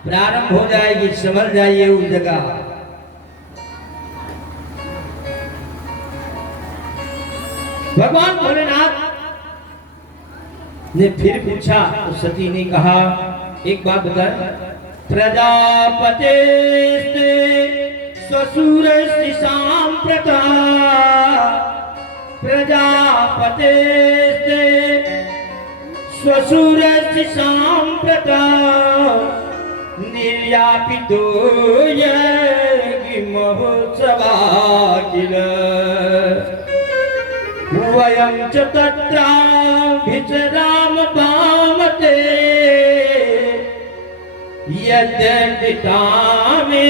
प्रारंभ हो जाएगी, समझ जाइए उस जगह। भगवान भोलेनाथ ने फिर पूछा तो सती ने कहा एक बात बता, प्रजापते ससुर सांप्रता, प्रजापते ससुर सांप्रता निर्यापितो महोत्सवा किल वयं च तत्राभिचराम पामते यद्यपिता मे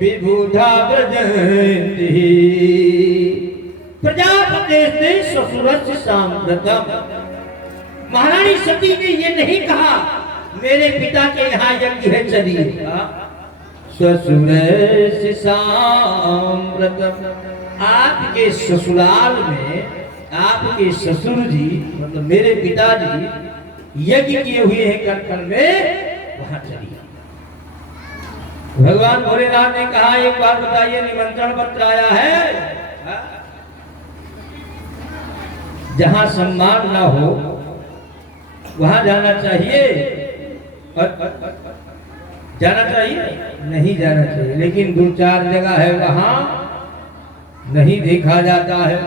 विबुधा व्रजन्ति। प्रजापते से ससुरस्य सांप्रतम। महारानी सती ने ये नहीं कहा मेरे पिता के यहाँ यज्ञ है चलिए, ससुरस्य सांप्रतम, आपके ससुराल में आपके ससुर जी मतलब मेरे पिताजी यज्ञ किए हुए हैं करकल में, वहां चलिए। भगवान भोलेनाथ ने कहा एक बार बताइए, निमंत्रण पत्र आया है, जहां सम्मान ना हो वहां जाना चाहिए, जाना चाहिए नहीं जाना चाहिए, लेकिन दो चार जगह है वहां नहीं देखा जाता है।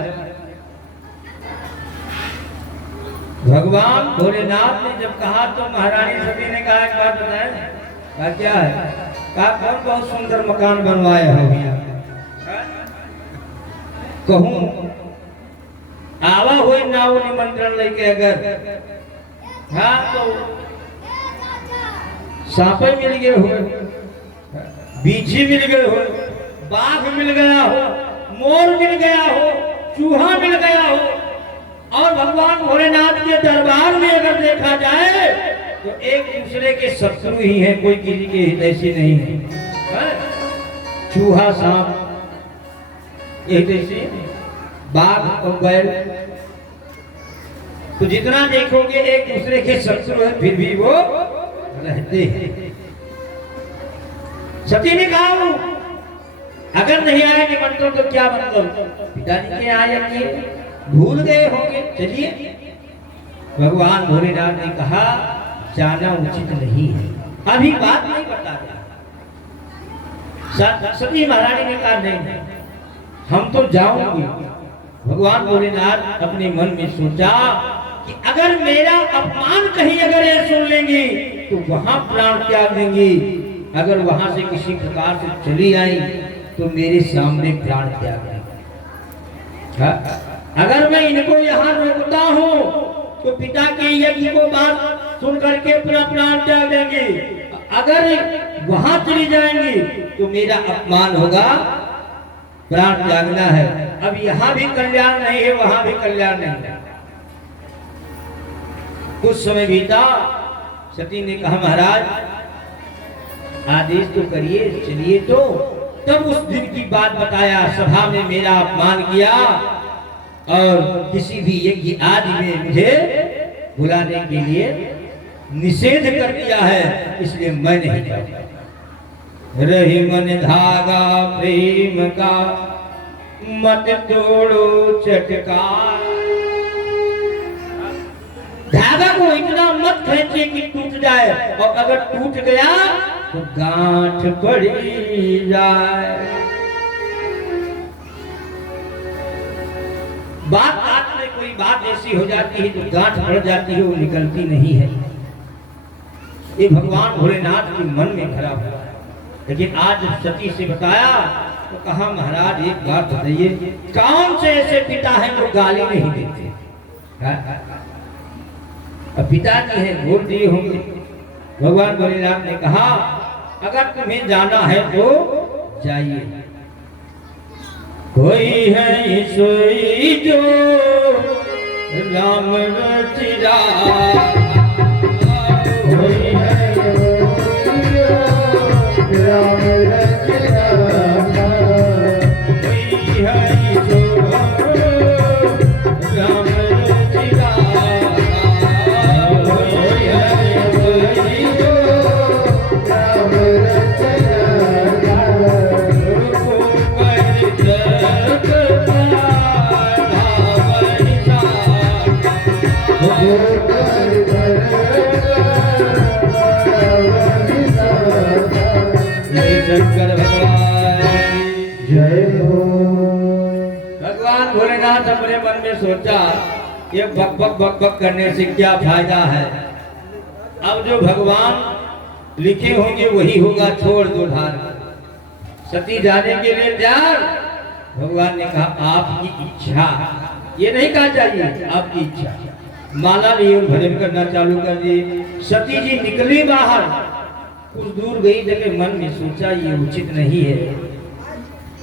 भगवान भोलेनाथ ने जब कहा तो महारानी सती ने कहा एक बात बताए, कहा क्या है, कहा कौन बहुत सुंदर मकान बनवाए हो भैया, कहूं आवा हो ना वो निमंत्रण लेके अगर, हाँ तो सांपे मिल गए हो, बीछी मिल गए हो, बाघ मिल गया हो, मोर मिल गया हो, चूहा मिल गया हो, और भगवान भोलेनाथ के दरबार में अगर देखा जाए तो एक दूसरे के शत्रु ही हैं, कोई किसी के हितैषी नहीं है। चूहा सांप हितैषी, बाघ और बैल, तो जितना देखोगे एक दूसरे के शत्रु है, फिर भी वो रहते हैं। सती ने कहा अगर नहीं आए निमंत्रण तो क्या मतलब, पिताजी के आए अपने भूल गए होंगे, चलिए। भगवान भोलेनाथ ने कहा जाना उचित नहीं है, अभी बात नहीं बता रहा। सती महारानी ने कहा नहीं, हम तो जाऊंगी। भगवान भोलेनाथ अपने मन में सोचा कि अगर मेरा अपमान कहीं अगर ये सुन लेंगी तो वहां प्राण त्याग देंगी, अगर वहां से किसी प्रकार से चली आई तो मेरे सामने प्राण त्याग देंगी। अगर मैं इनको यहाँ रोकता हूँ तो पिता के यज्ञ को बात सुन करके अपना प्राण त्याग देंगे, अगर वहां चली जाएंगी तो मेरा अपमान होगा, प्राण त्यागना है। अब यहाँ भी कल्याण नहीं है, वहां भी कल्याण नहीं है। कुछ समय बीता, सती ने कहा महाराज आदेश तो करिए, चलिए। तो तब उस दिन की बात बताया, सभा में मेरा अपमान किया और किसी भी यज्ञ आदि में मुझे बुलाने के लिए निषेध कर दिया है, इसलिए मैं नहीं जाऊंगा। रही मन धागा प्रेम का, मत तोड़ो चटकार। धागा को इतना मत खींचे कि टूट जाए, और अगर टूट गया तो गांठ पड़ी जाए। बात में कोई बात ऐसी हो जाती है तो गांठ पड़ जाती है, वो निकलती नहीं है। ये भगवान भोलेनाथ के मन में भरा हुआ है। लेकिन आज सती से बताया तो कहा महाराज एक बात बताइए, कौन से ऐसे पिता हैं जो गाली नहीं देते? अब पिताजी हैं, बोल दिए होंगे। भगवान भोलेनाथ ने कहा अगर तुम्हें जाना है तो जाइए। कोई है सोई जो राम रचिरा, कोई है राम रचिरा, कोई है जो राम रचिरा, कोई है जो राम रचिरा, शंकर भगवान जय हो। भगवान भोलेनाथ अपने मन में सोचा ये बक बक बक बक करने से क्या फायदा है, अब जो भगवान लिखे होंगे वही होगा, छोड़ दो धार। सती जाने के लिए तैयार। भगवान ने कहा आपकी इच्छा, ये नहीं कहा चाहिए आपकी इच्छा। माला लिए और भजन करना चालू कर दिए। सती जी निकली बाहर, कुछ दूर गई जगह मन में सोचा ये उचित नहीं है,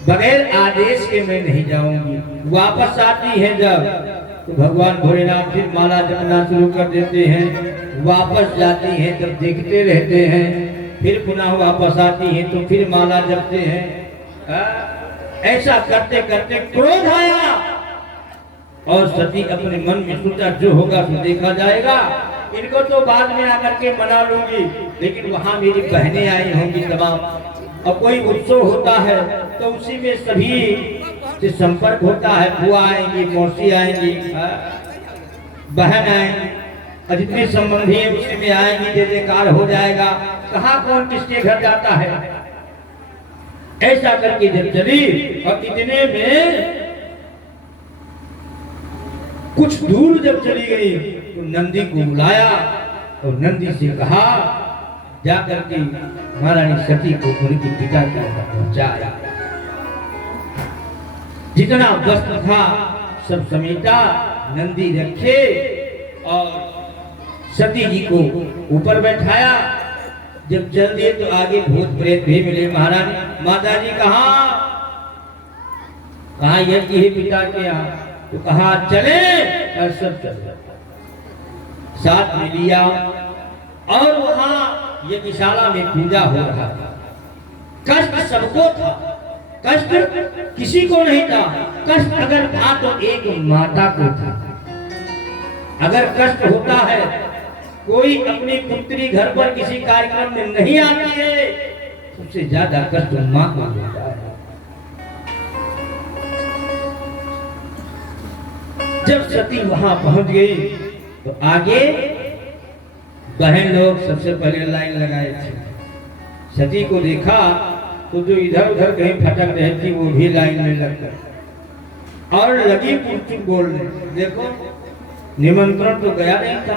बगैर आदेश के मैं नहीं जाऊंगी। वापस आती है जब तो भगवान भोलेनाथ फिर माला जपना शुरू कर देते हैं। वापस जाती हैं तब देखते रहते हैं, फिर पुनः वापस आती हैं तो फिर माला जपते हैं। ऐसा करते करते क्रोध आया और सती अपने मन में सोचा जो होगा तो देखा जाएगा, इनको तो बाद में आकर के मना लूंगी, लेकिन वहां मेरी बहनें आई होंगी तमाम, और कोई उत्सव होता है तो उसी में सभी से संपर्क होता है। बुआ आएंगी, मौसी आएंगी, बहन आएंगी, और जितने संबंधी हैं उसी में आएंगी, जय जयकार हो जाएगा। कहाँ कौन किसके घर जाता है। ऐसा करके जब चली और इतने में कुछ दूर जब चली गई तो नंदी को बुलाया और नंदी से कहा जाकर के महारानी सती को उनके पिता के घर पहुंचाया। जितना वस्त्र था सब समेटा, नंदी रखे और सती जी को ऊपर बैठाया। जब चल दिए तो आगे भूत प्रेत भी मिले। महारानी माता जी कहा कहा यज्ञ ही पिता के यहाँ, तो कहा चले, और सब चल साथ में लिया। और वहां यज्ञशाला में पूजा हो रहा था। कष्ट सबको था, कष्ट किसी को नहीं था। कष्ट अगर था तो एक माता को था। अगर कष्ट होता है, कोई अपनी पुत्री घर पर किसी कार्यक्रम में नहीं आती है, सबसे ज्यादा कष्ट मां को होता है। जब सती वहां पहुंच गई तो आगे बहन लोग सबसे पहले लाइन लगाए थे। सती को देखा तो जो इधर उधर कहीं फटक रही थी वो भी लाइन में लग गई और लगी पुष्टि बोलने। देखो निमंत्रण तो गया नहीं था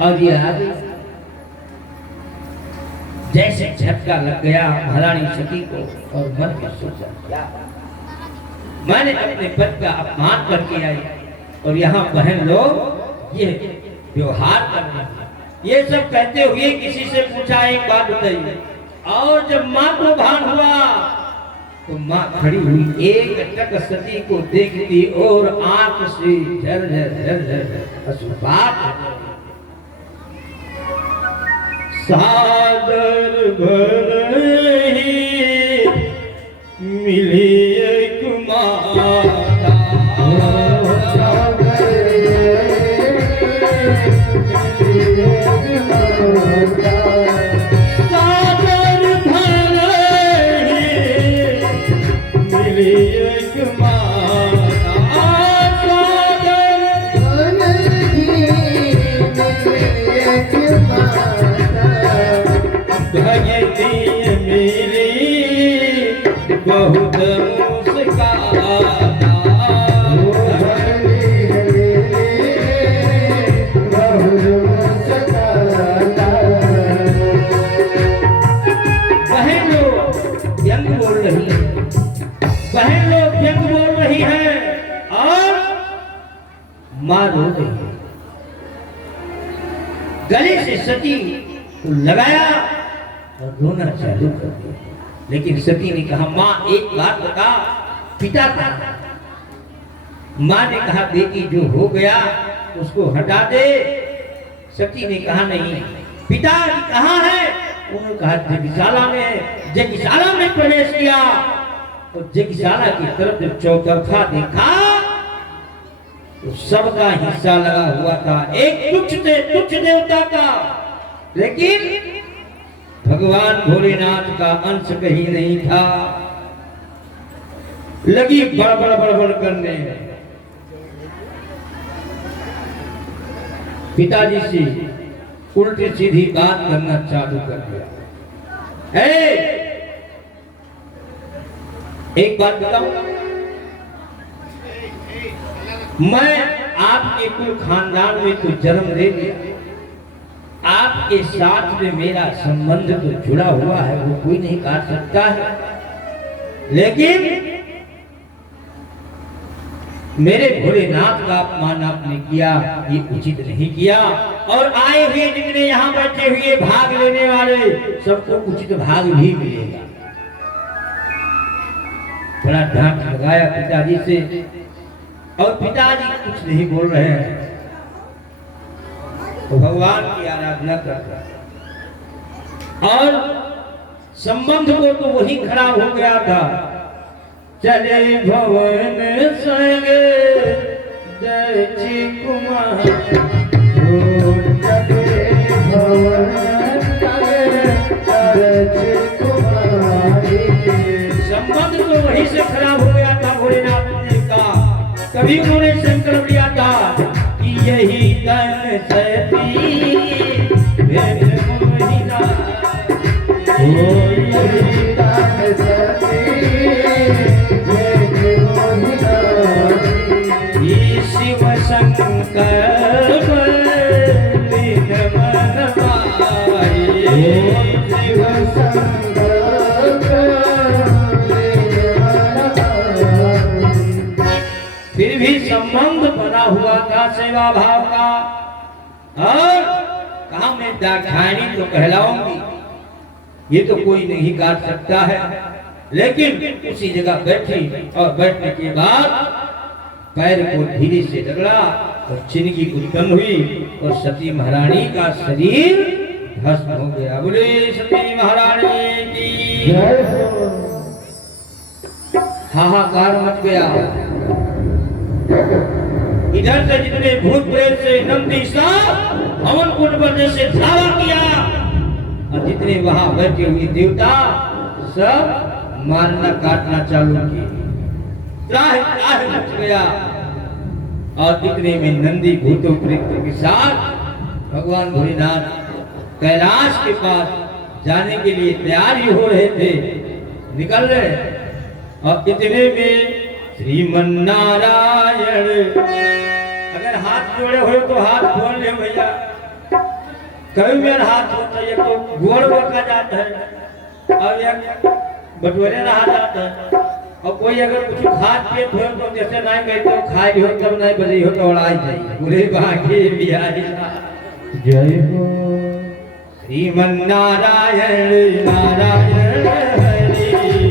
और ये आ गई। जैसे झटका लग गया महारानी सती को और मन में सोचा क्या मैंने अपने पति का अपमान करके आई और यहाँ बहन लोग ये व्यवहार कर रहे हैं। ये सब कहते हुए किसी से पूछा एक बात बताइए। और जब माँ को भान हुआ तो माँ खड़ी हुई, एक टक सती को देखती और आंख से झर अश्रुपात। सादर भरही मिली एक माता, बहुत मुस्काता, बहन लोग व्यंग बोल रही है, बहन लोग व्यंग बोल रही है और मां रो रही है। गले से सती को लगाया और रोना चालू कर दिया। लेकिन सती ने कहा माँ एक बात बता, पिता था। माँ ने कहा बेटी जो हो गया उसको हटा दे। सती ने कहा नहीं, पिता कहाँ है? उन्होंने कहा यज्ञशाला में। यज्ञशाला में प्रवेश किया तो यज्ञशाला की तरफ जब चौतरफा देखा तो सबका हिस्सा लगा हुआ था। एक तुच्छ देवता का, लेकिन भगवान भोलेनाथ का अंश कहीं नहीं था। लगी बड़बड़ करने। पिताजी से उल्टी सीधी बात करना चालू कर दिया। एक बात बताऊं, मैं आपके कुल खानदान में तो जन्म ले लिया, आपके साथ में मेरा संबंध तो जुड़ा हुआ है, वो कोई नहीं काट सकता है। लेकिन मेरे भोलेनाथ का अपमान आपने किया, ये उचित नहीं किया। और आए हुए जितने यहाँ बैठे हुए भाग लेने वाले सबको उचित भाग भी मिलेगा। बड़ा डांट लगाया पिताजी से और पिताजी कुछ नहीं बोल रहे हैं तो भगवान की आराधना करता और संबंध को तो वही खराब हो गया था। चले भवन संग दक्षि कुमार, चले भवन संबंध तो वही से खराब हो गया था। भोलेनाथ जी का कभी उन्होंने संकल्प लिया था कि यही तन सती मोहिना, यही तन सती शिव शंकर मन पाए, शिव शंकर फिर भी संबंध बना हुआ था सेवा भाव का। और कहा मैं दाक्षायणी तो कहलाऊंगी, ये तो कोई नहीं काट सकता है। लेकिन उसी जगह बैठी और बैठने के बाद पैर को धीरे से रगड़ा और चिनकी उत्पन्न हुई और सती महारानी का शरीर भस्म हो गया। बोले सती महारानी की जय हो। हाहाकार मच गया। इधर से जितने भूत प्रेत से नंदी साहब हवन कुंड पर जैसे धावा किया और जितने वहां बैठे हुए देवता सब मारना काटना चालू किए। त्राहि त्राहि मच गया और इतने में नंदी भूतों प्रेतों के साथ भगवान भोलेनाथ कैलाश के पास जाने के लिए तैयार ही हो रहे थे, निकल रहे और इतने में श्रीमन्नारायण। अगर हाथ जोड़े हुए तो हाथ खोल ले भैया, कभी मेरा हाथ होता है तो गोड़ बका जाता है और एक बटोरे रहा जाता है और कोई अगर कुछ खाद पेट हो तो जैसे नहीं गई तो खाई हो तब नहीं बजी हो तो उड़ाई जाइए। बोले बाकी बिहारी जय हो। श्रीमन्नारायण नारायण हरि हरि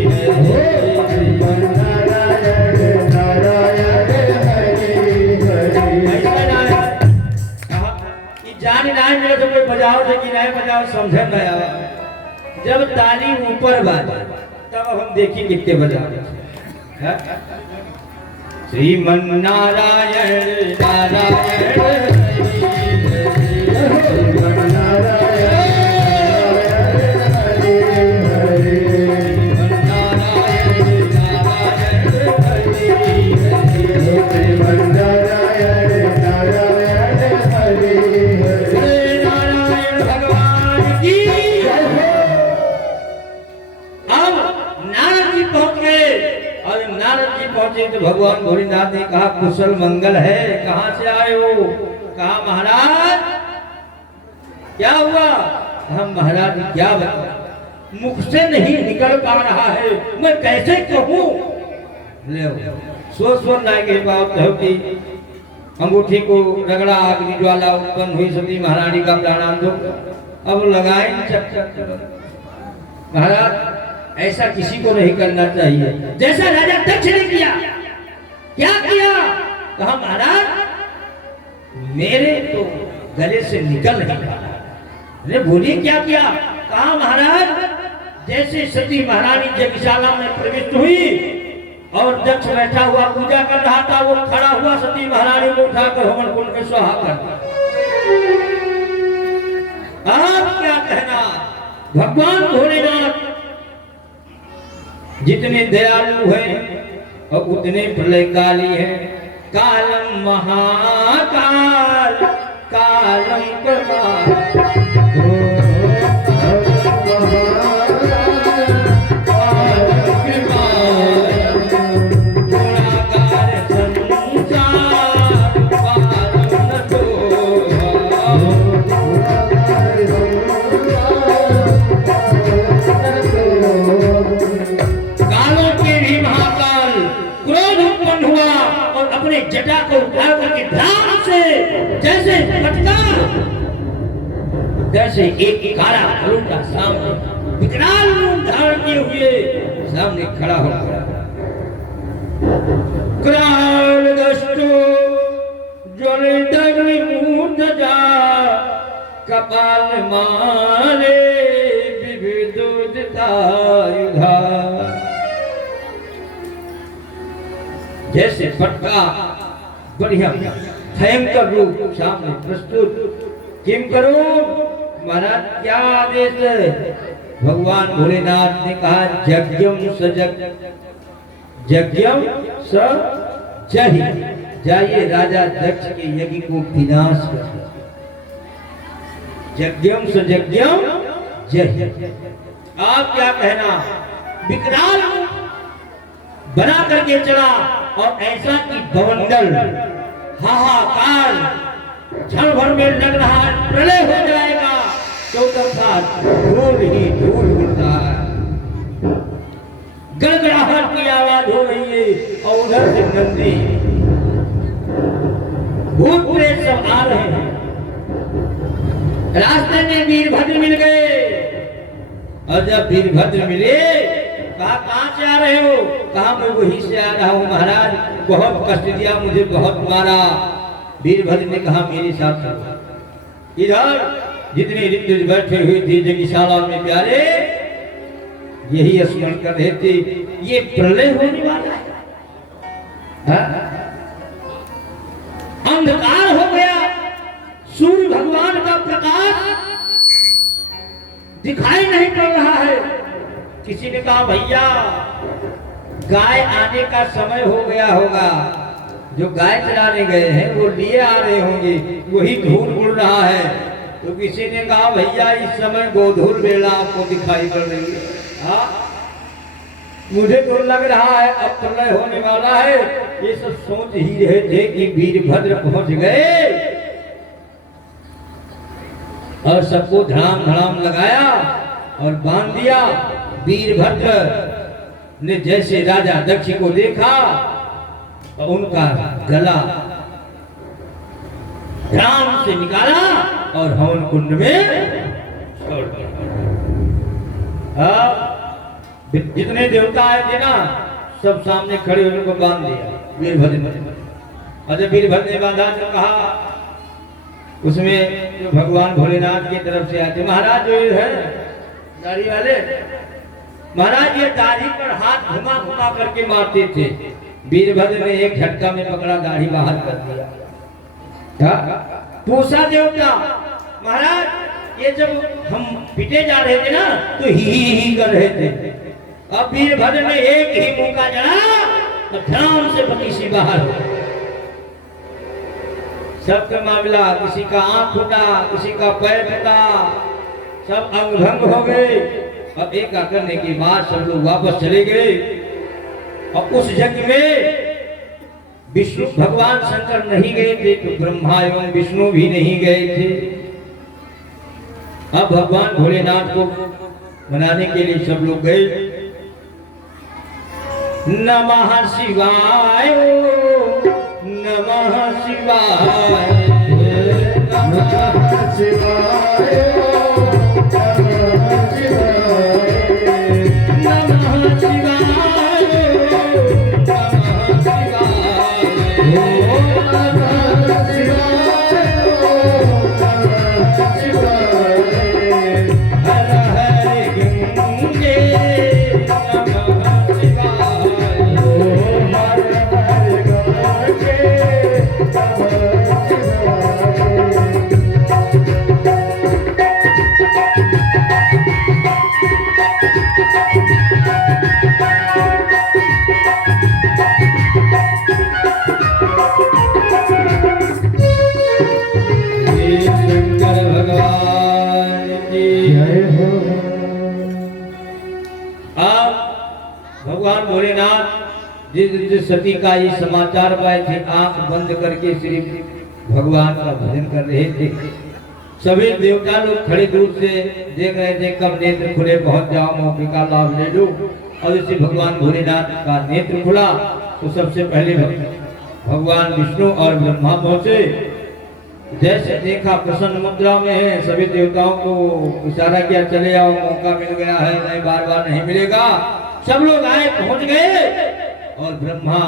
नारायण नारायण हरि हरि। जानी नहीं मिले तो कोई बजाओ थे कि नहीं बजाओ समझ में आया। जब ताली ऊपर बाजे तब हम देखी कितने बजाओ। श्रीमन्नारायण नारायण तो भगवान भोलेनाथ ने कहा कुशल मंगल है, कहां से आए हो? कहा महाराज क्या हुआ? हम महाराज क्या बताएं, मुख से नहीं निकल पा रहा है, मैं कैसे कहूं? ले सोच नहीं के बात हो कि अंगूठी को रगड़ा, अग्नि ज्वाला उत्पन्न हुई, सती महारानी का प्राणांत अब लगाए चक चक। महाराज ऐसा किसी को नहीं करना चाहिए जैसा राजा दक्ष ने किया। क्या किया? कहा महाराज मेरे तो गले से निकल नहीं पा रहा। अरे बोलिए क्या किया? कहा महाराज जैसे सती महारानी यज्ञशाला में प्रविष्ट हुई और दक्ष बैठा हुआ पूजा कर रहा था, वो खड़ा हुआ सती महारानी को उठाकर हवन कुंड में स्वाहा कर दिया। आप क्या कहना? भगवान भोलेनाथ जितने दयालु हैं और उतने प्रलयकाली हैं। कालम महाकाल कालम प्रमाद जटा को उठाकर करके ध्यान से जैसे पटका, जैसे एक काला भलूटा सामने विकराल रूप धारण किए हुए सामने खड़ा हो गया। क्राल दष्टो ज्वलितग्निमूर्त जा कपाल मारे विविधोदितायुधा। जैसे पटका बढ़िया भयंकर रूप सामने प्रस्तुत। किम करो महाराज, क्या आदेश है? भगवान भोलेनाथ ने कहा यज्ञम सजग यज्ञम सजहि, जाइए राजा दक्ष के यज्ञ को विनाश कर। यज्ञम सजज्ञम जहि। आप क्या कहना? विकराल बना करके चला और ऐसा कि बवंडर हाहाकार क्षण भर में लग रहा है प्रलय हो जाएगा। चौतरफा धूल ही धूल उड़ता है, गड़गड़ाहट की आवाज हो रही है और उधर से नंदी भूत प्रेत सब आ रहे हैं। रास्ते में वीरभद्र मिल गए और जब वीरभद्र मिले कहा कहाँ से आ रहे हो? कहा मैं वहीं से आ रहा हूँ महाराज, बहुत कष्ट दिया मुझे, बहुत मारा। वीरभद्र ने कहा मेरे साथ चलो। इधर जितने ऋतु बैठे हुए थे जगशाला में प्यारे, यही स्मरण कर रहे थे ये प्रलय होने वाला है। हाँ? अंधकार हो गया, सूर्य भगवान का प्रकाश दिखाई नहीं पड़ रहा है। किसी ने कहा भैया गाय आने का समय हो गया होगा, जो गाय चराने गए हैं वो लिए आ रहे होंगे, वही धूल उड़ रहा है। तो किसी ने कहा भैया इस समय गोधूल बेला आपको दिखाई पड़ रही है। हाँ मुझे तो लग रहा है अब प्रलय होने वाला है। ये सब सोच ही रहे थे कि वीरभद्र पहुंच गए और सबको धड़ाम धड़ाम लगाया और बांध दिया। वीरभद्र ने जैसे राजा दक्ष को देखा तो उनका गला ध्यान से निकाला और हवन कुंड में छोड़ दिया। जितने देवता आए थे ना सब सामने खड़े होने को बांध दिया वीरभद्र ने। और जब वीरभद्र ने बांधा तो कहा, उसमें जो भगवान भोलेनाथ की तरफ से आए थे महाराज, जो है दाढ़ी वाले महाराज, ये दाढ़ी पर हाथ घुमा घुमा करके मारते थे। वीरभद्र ने एक झटका में पकड़ा, दाढ़ी बाहर कर दिया। पूछा देवता महाराज ये जब हम पिटे जा रहे थे ना तो ही कर रहे थे। अब वीरभद्र ने एक ही मौका जड़ा तो ध्यान से पतीसी बाहर हो। सबका मामला, किसी का आंख फूटा, किसी का पैर फूटा, सब अंग भंग हो गए। अब एक करने के बाद सब लोग वापस चले गए। और उस यज्ञ में विष्णु भगवान शंकर नहीं गए थे तो ब्रह्मा एवं विष्णु भी नहीं गए थे। अब भगवान भोलेनाथ को मनाने के लिए सब लोग गए। नमः शिवाय नमः शिवाय नमः शिवाय नमः शिवाय भगवान भोलेनाथ जिस सती का ये समाचार पाए थे, आंख बंद करके सिर्फ भगवान का भजन कर रहे थे। सभी देवता लोग खड़े दूर से देख रहे थे कब नेत्र खुले, पहुंच जाओ, मौके का लाभ ले लो। और इसे भगवान भोलेनाथ का नेत्र खुला तो सबसे पहले भगवान विष्णु और ब्रह्मा पहुंचे। जैसे देखा प्रसन्न मुद्रा में है, सभी देवताओं को इशारा किया चले आओ, मौका मिल गया है, नहीं बार बार नहीं मिलेगा। सब लोग आए, पहुंच गए और ब्रह्मा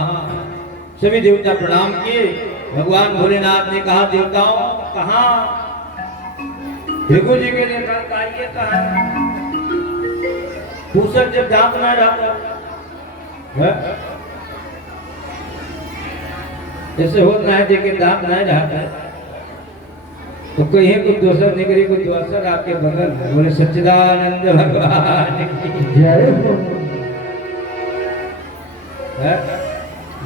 सभी देवता प्रणाम किए। भगवान भोलेनाथ ने कहा देवताओं कहाँ भृगु जी के लिए आइए, कहा पूछक जब दांत ना रहता जैसे होता है देखे दांत नहीं रहता है तो कहीं कुछ दूसरा निकली, कुछ दूसरा आपके बगल में बोले सच्चिदानंद भगवान की जय हो।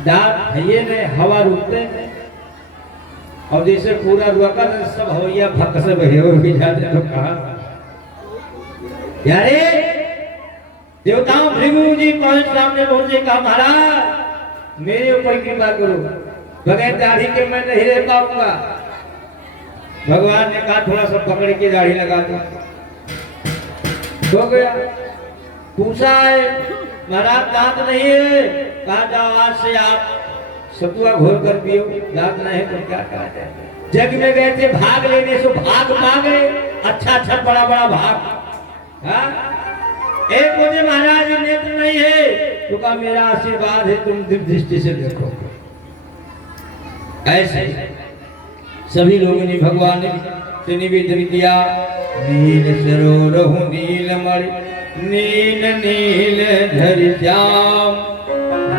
दांत ये ने हवा रुकते और जैसे पूरा रुका तो सब हवैया भक से बहे हुए जाते तो कहा यारे देवताओं भृगु जी पहुंच सामने पहुंचे, कहा महाराज मेरे ऊपर कृपा करो, बगैर दाढ़ी के मैं नहीं रह पाऊंगा। भगवान ने कहा थोड़ा सा पकड़ के दाढ़ी लगा दो, हो गया। पूछा है महाराज दांत नहीं है, कहा जाओ आज से आप सतुआ घोल कर पियो, दांत नहीं है तो क्या कहा जाए। जग में गए थे भाग लेने से भाग मांगे, अच्छा अच्छा बड़ा बड़ा भाग। हाँ? एक मुझे महाराज नेत्र नहीं है, तो कहा मेरा आशीर्वाद है, तुम दिव्य दृष्टि से देखो। ऐसे सभी लोगों ने भगवान से निवेदन किया। नील सरोरहु नीलमणि नील नील धरि श्याम,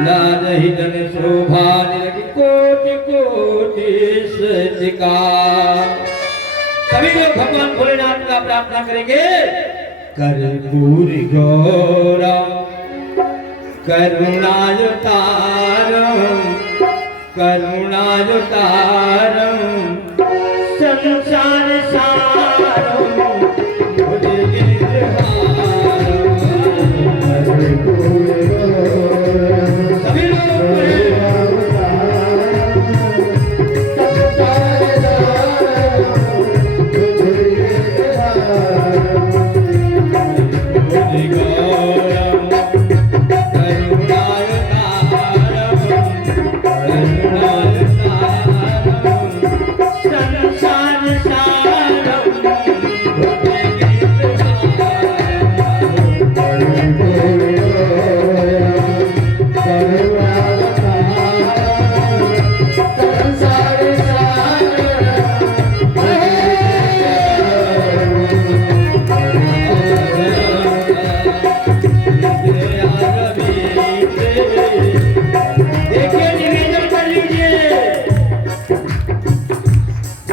लाजहिदन शोभा निलखि कोटि कोटि सतिका। सभी लोग भगवान भोलेनाथ का प्रार्थना करेंगे। कर्पूर गौरा करुणायुतारम करुणायुतारम संसार सारम भुज गिरहारम। सभी लोग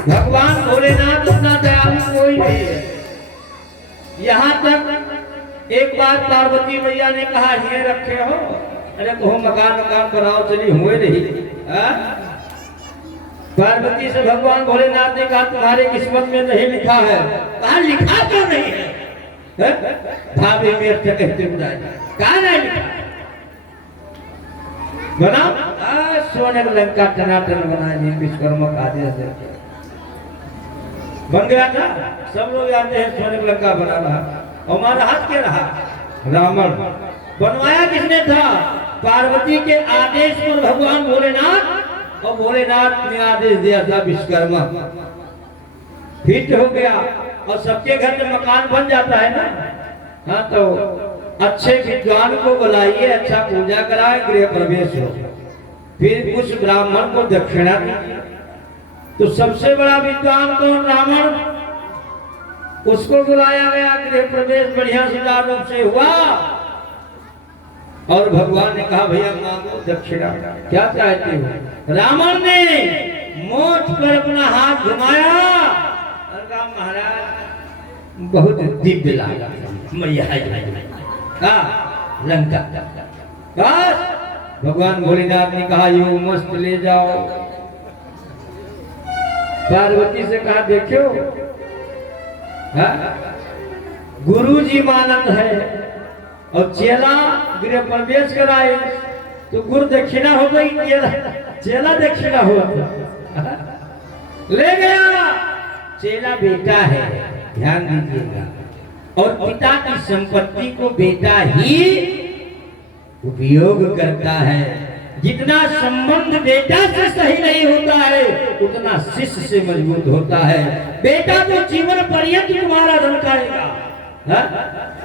भगवान भोलेनाथ उतना दयालु कोई नहीं है। यहाँ तक एक बार पार्वती मैया ने कहा ये रखे हो, अरे कहो मकान मकान बनाओ, चली हुए नहीं। पार्वती से भगवान भोलेनाथ ने कहा तुम्हारे किस्मत में नहीं लिखा है। कहा लिखा तो नहीं है, भाभी मेरे से कहते बुलाए कहा नहीं लिखा बना। सोने लंका टनाटन बना दिए, विश्वकर्मा का आदेश बन गया था। सब लोग जानते हैं सोने की लंका बना रहा, और हमारा हाथ क्या रहा? रावण। बनवाया किसने था? पार्वती के आदेश पर भगवान भोलेनाथ, और भोलेनाथ ने आदेश दिया था विश्वकर्मा। फिट हो गया, और सबके घर में मकान बन जाता है ना। हाँ, तो अच्छे विद्वान को बुलाइए, अच्छा पूजा कराए, गृह प्रवेश हो, फिर उस ब्राह्मण को दक्षिणा दीजिए। तो सबसे बड़ा विद्वान कौन? रावण। उसको बुलाया गया, गृह प्रवेश बढ़िया सुचारू रूप से हुआ, और भगवान ने कहा भैया मांगो दक्षिणा, क्या चाहते हो? रावण ने मोछ पर अपना हाथ घुमाया और कहा महाराज बहुत दिव्य लगा मैया लंका। बस भगवान भोलेनाथ ने कहा यो मस्त ले जाओ। पार्वती से कहा देखो, गुरु जी मानद है, और चेला गृह प्रवेश कराए तो गुरु दक्षिणा हो गई, चेला दक्षिणा हो ले गया। चेला बेटा है, ध्यान दीजिएगा, और पिता की संपत्ति को बेटा ही उपयोग करता है। जितना संबंध बेटा से सही नहीं होता है, उतना शिष्य से मजबूत होता है। बेटा तो जीवन पर्यंत तुम्हारा धन खाएगा,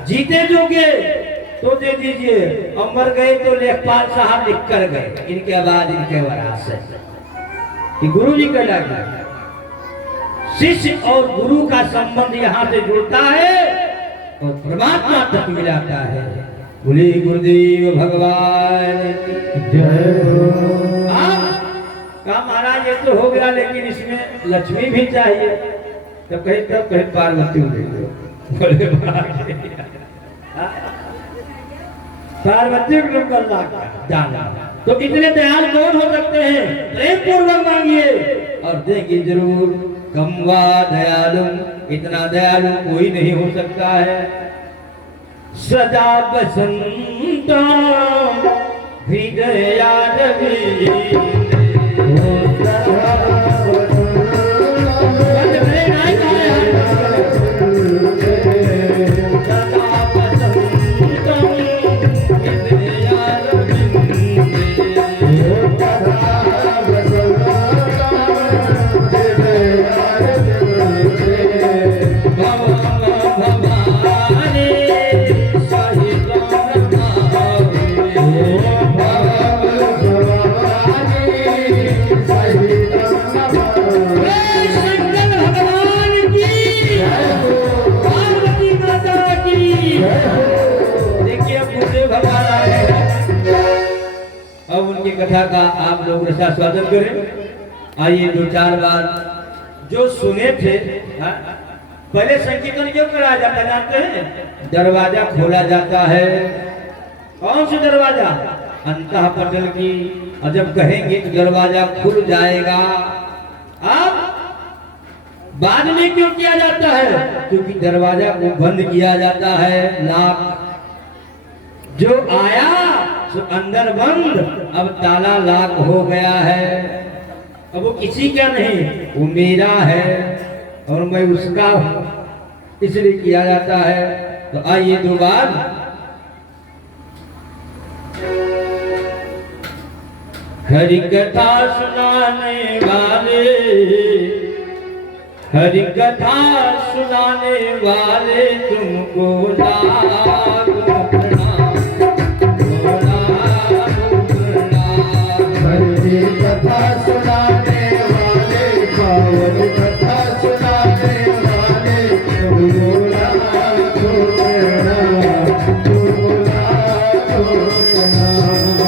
जीते जोगे तो दे दीजिए, और मर गए तो लेखपाल साहब लिख कर गए, इनके बाद इनके वरासत कि गुरु जी का लगा। शिष्य और गुरु का संबंध यहाँ से जुड़ता है और परमात्मा तक मिलाता है। बोले गुरुदेव भगवान जय। कहा महाराज ये तो हो गया, लेकिन इसमें लक्ष्मी भी चाहिए। तब कहे पार्वती बोले पार्वती को जाना। तो इतने दयाल कौन हो सकते हैं? प्रेम पूर्वक मांगिए और देंगे जरूर। कम वा दयालु, इतना दयालु कोई नहीं हो सकता है। सदा बसंत हृदया Sahi कथा का आप लोग रसा स्वागत करें। आइए दो चार बार जो सुने थे, हाँ? पहले संकीर्तन क्यों कराया जाता जानते हैं? दरवाजा खोला जाता है। कौन सा दरवाजा? अंतः पटल की। और जब कहेंगे तो दरवाजा खुल जाएगा। अब बाद में क्यों किया जाता है? क्योंकि दरवाजा को बंद किया जाता है। लाख जो आया सो अंदर बंद, अब ताला लाख हो गया है। अब वो किसी का नहीं, वो मेरा है और मैं उसका हूं, इसलिए किया जाता है। तो आइए दो बार हरि कथा सुनाने वाले, हरि कथा सुनाने वाले तुमको लाखों प्रणाम, लाखों प्रणाम। हरे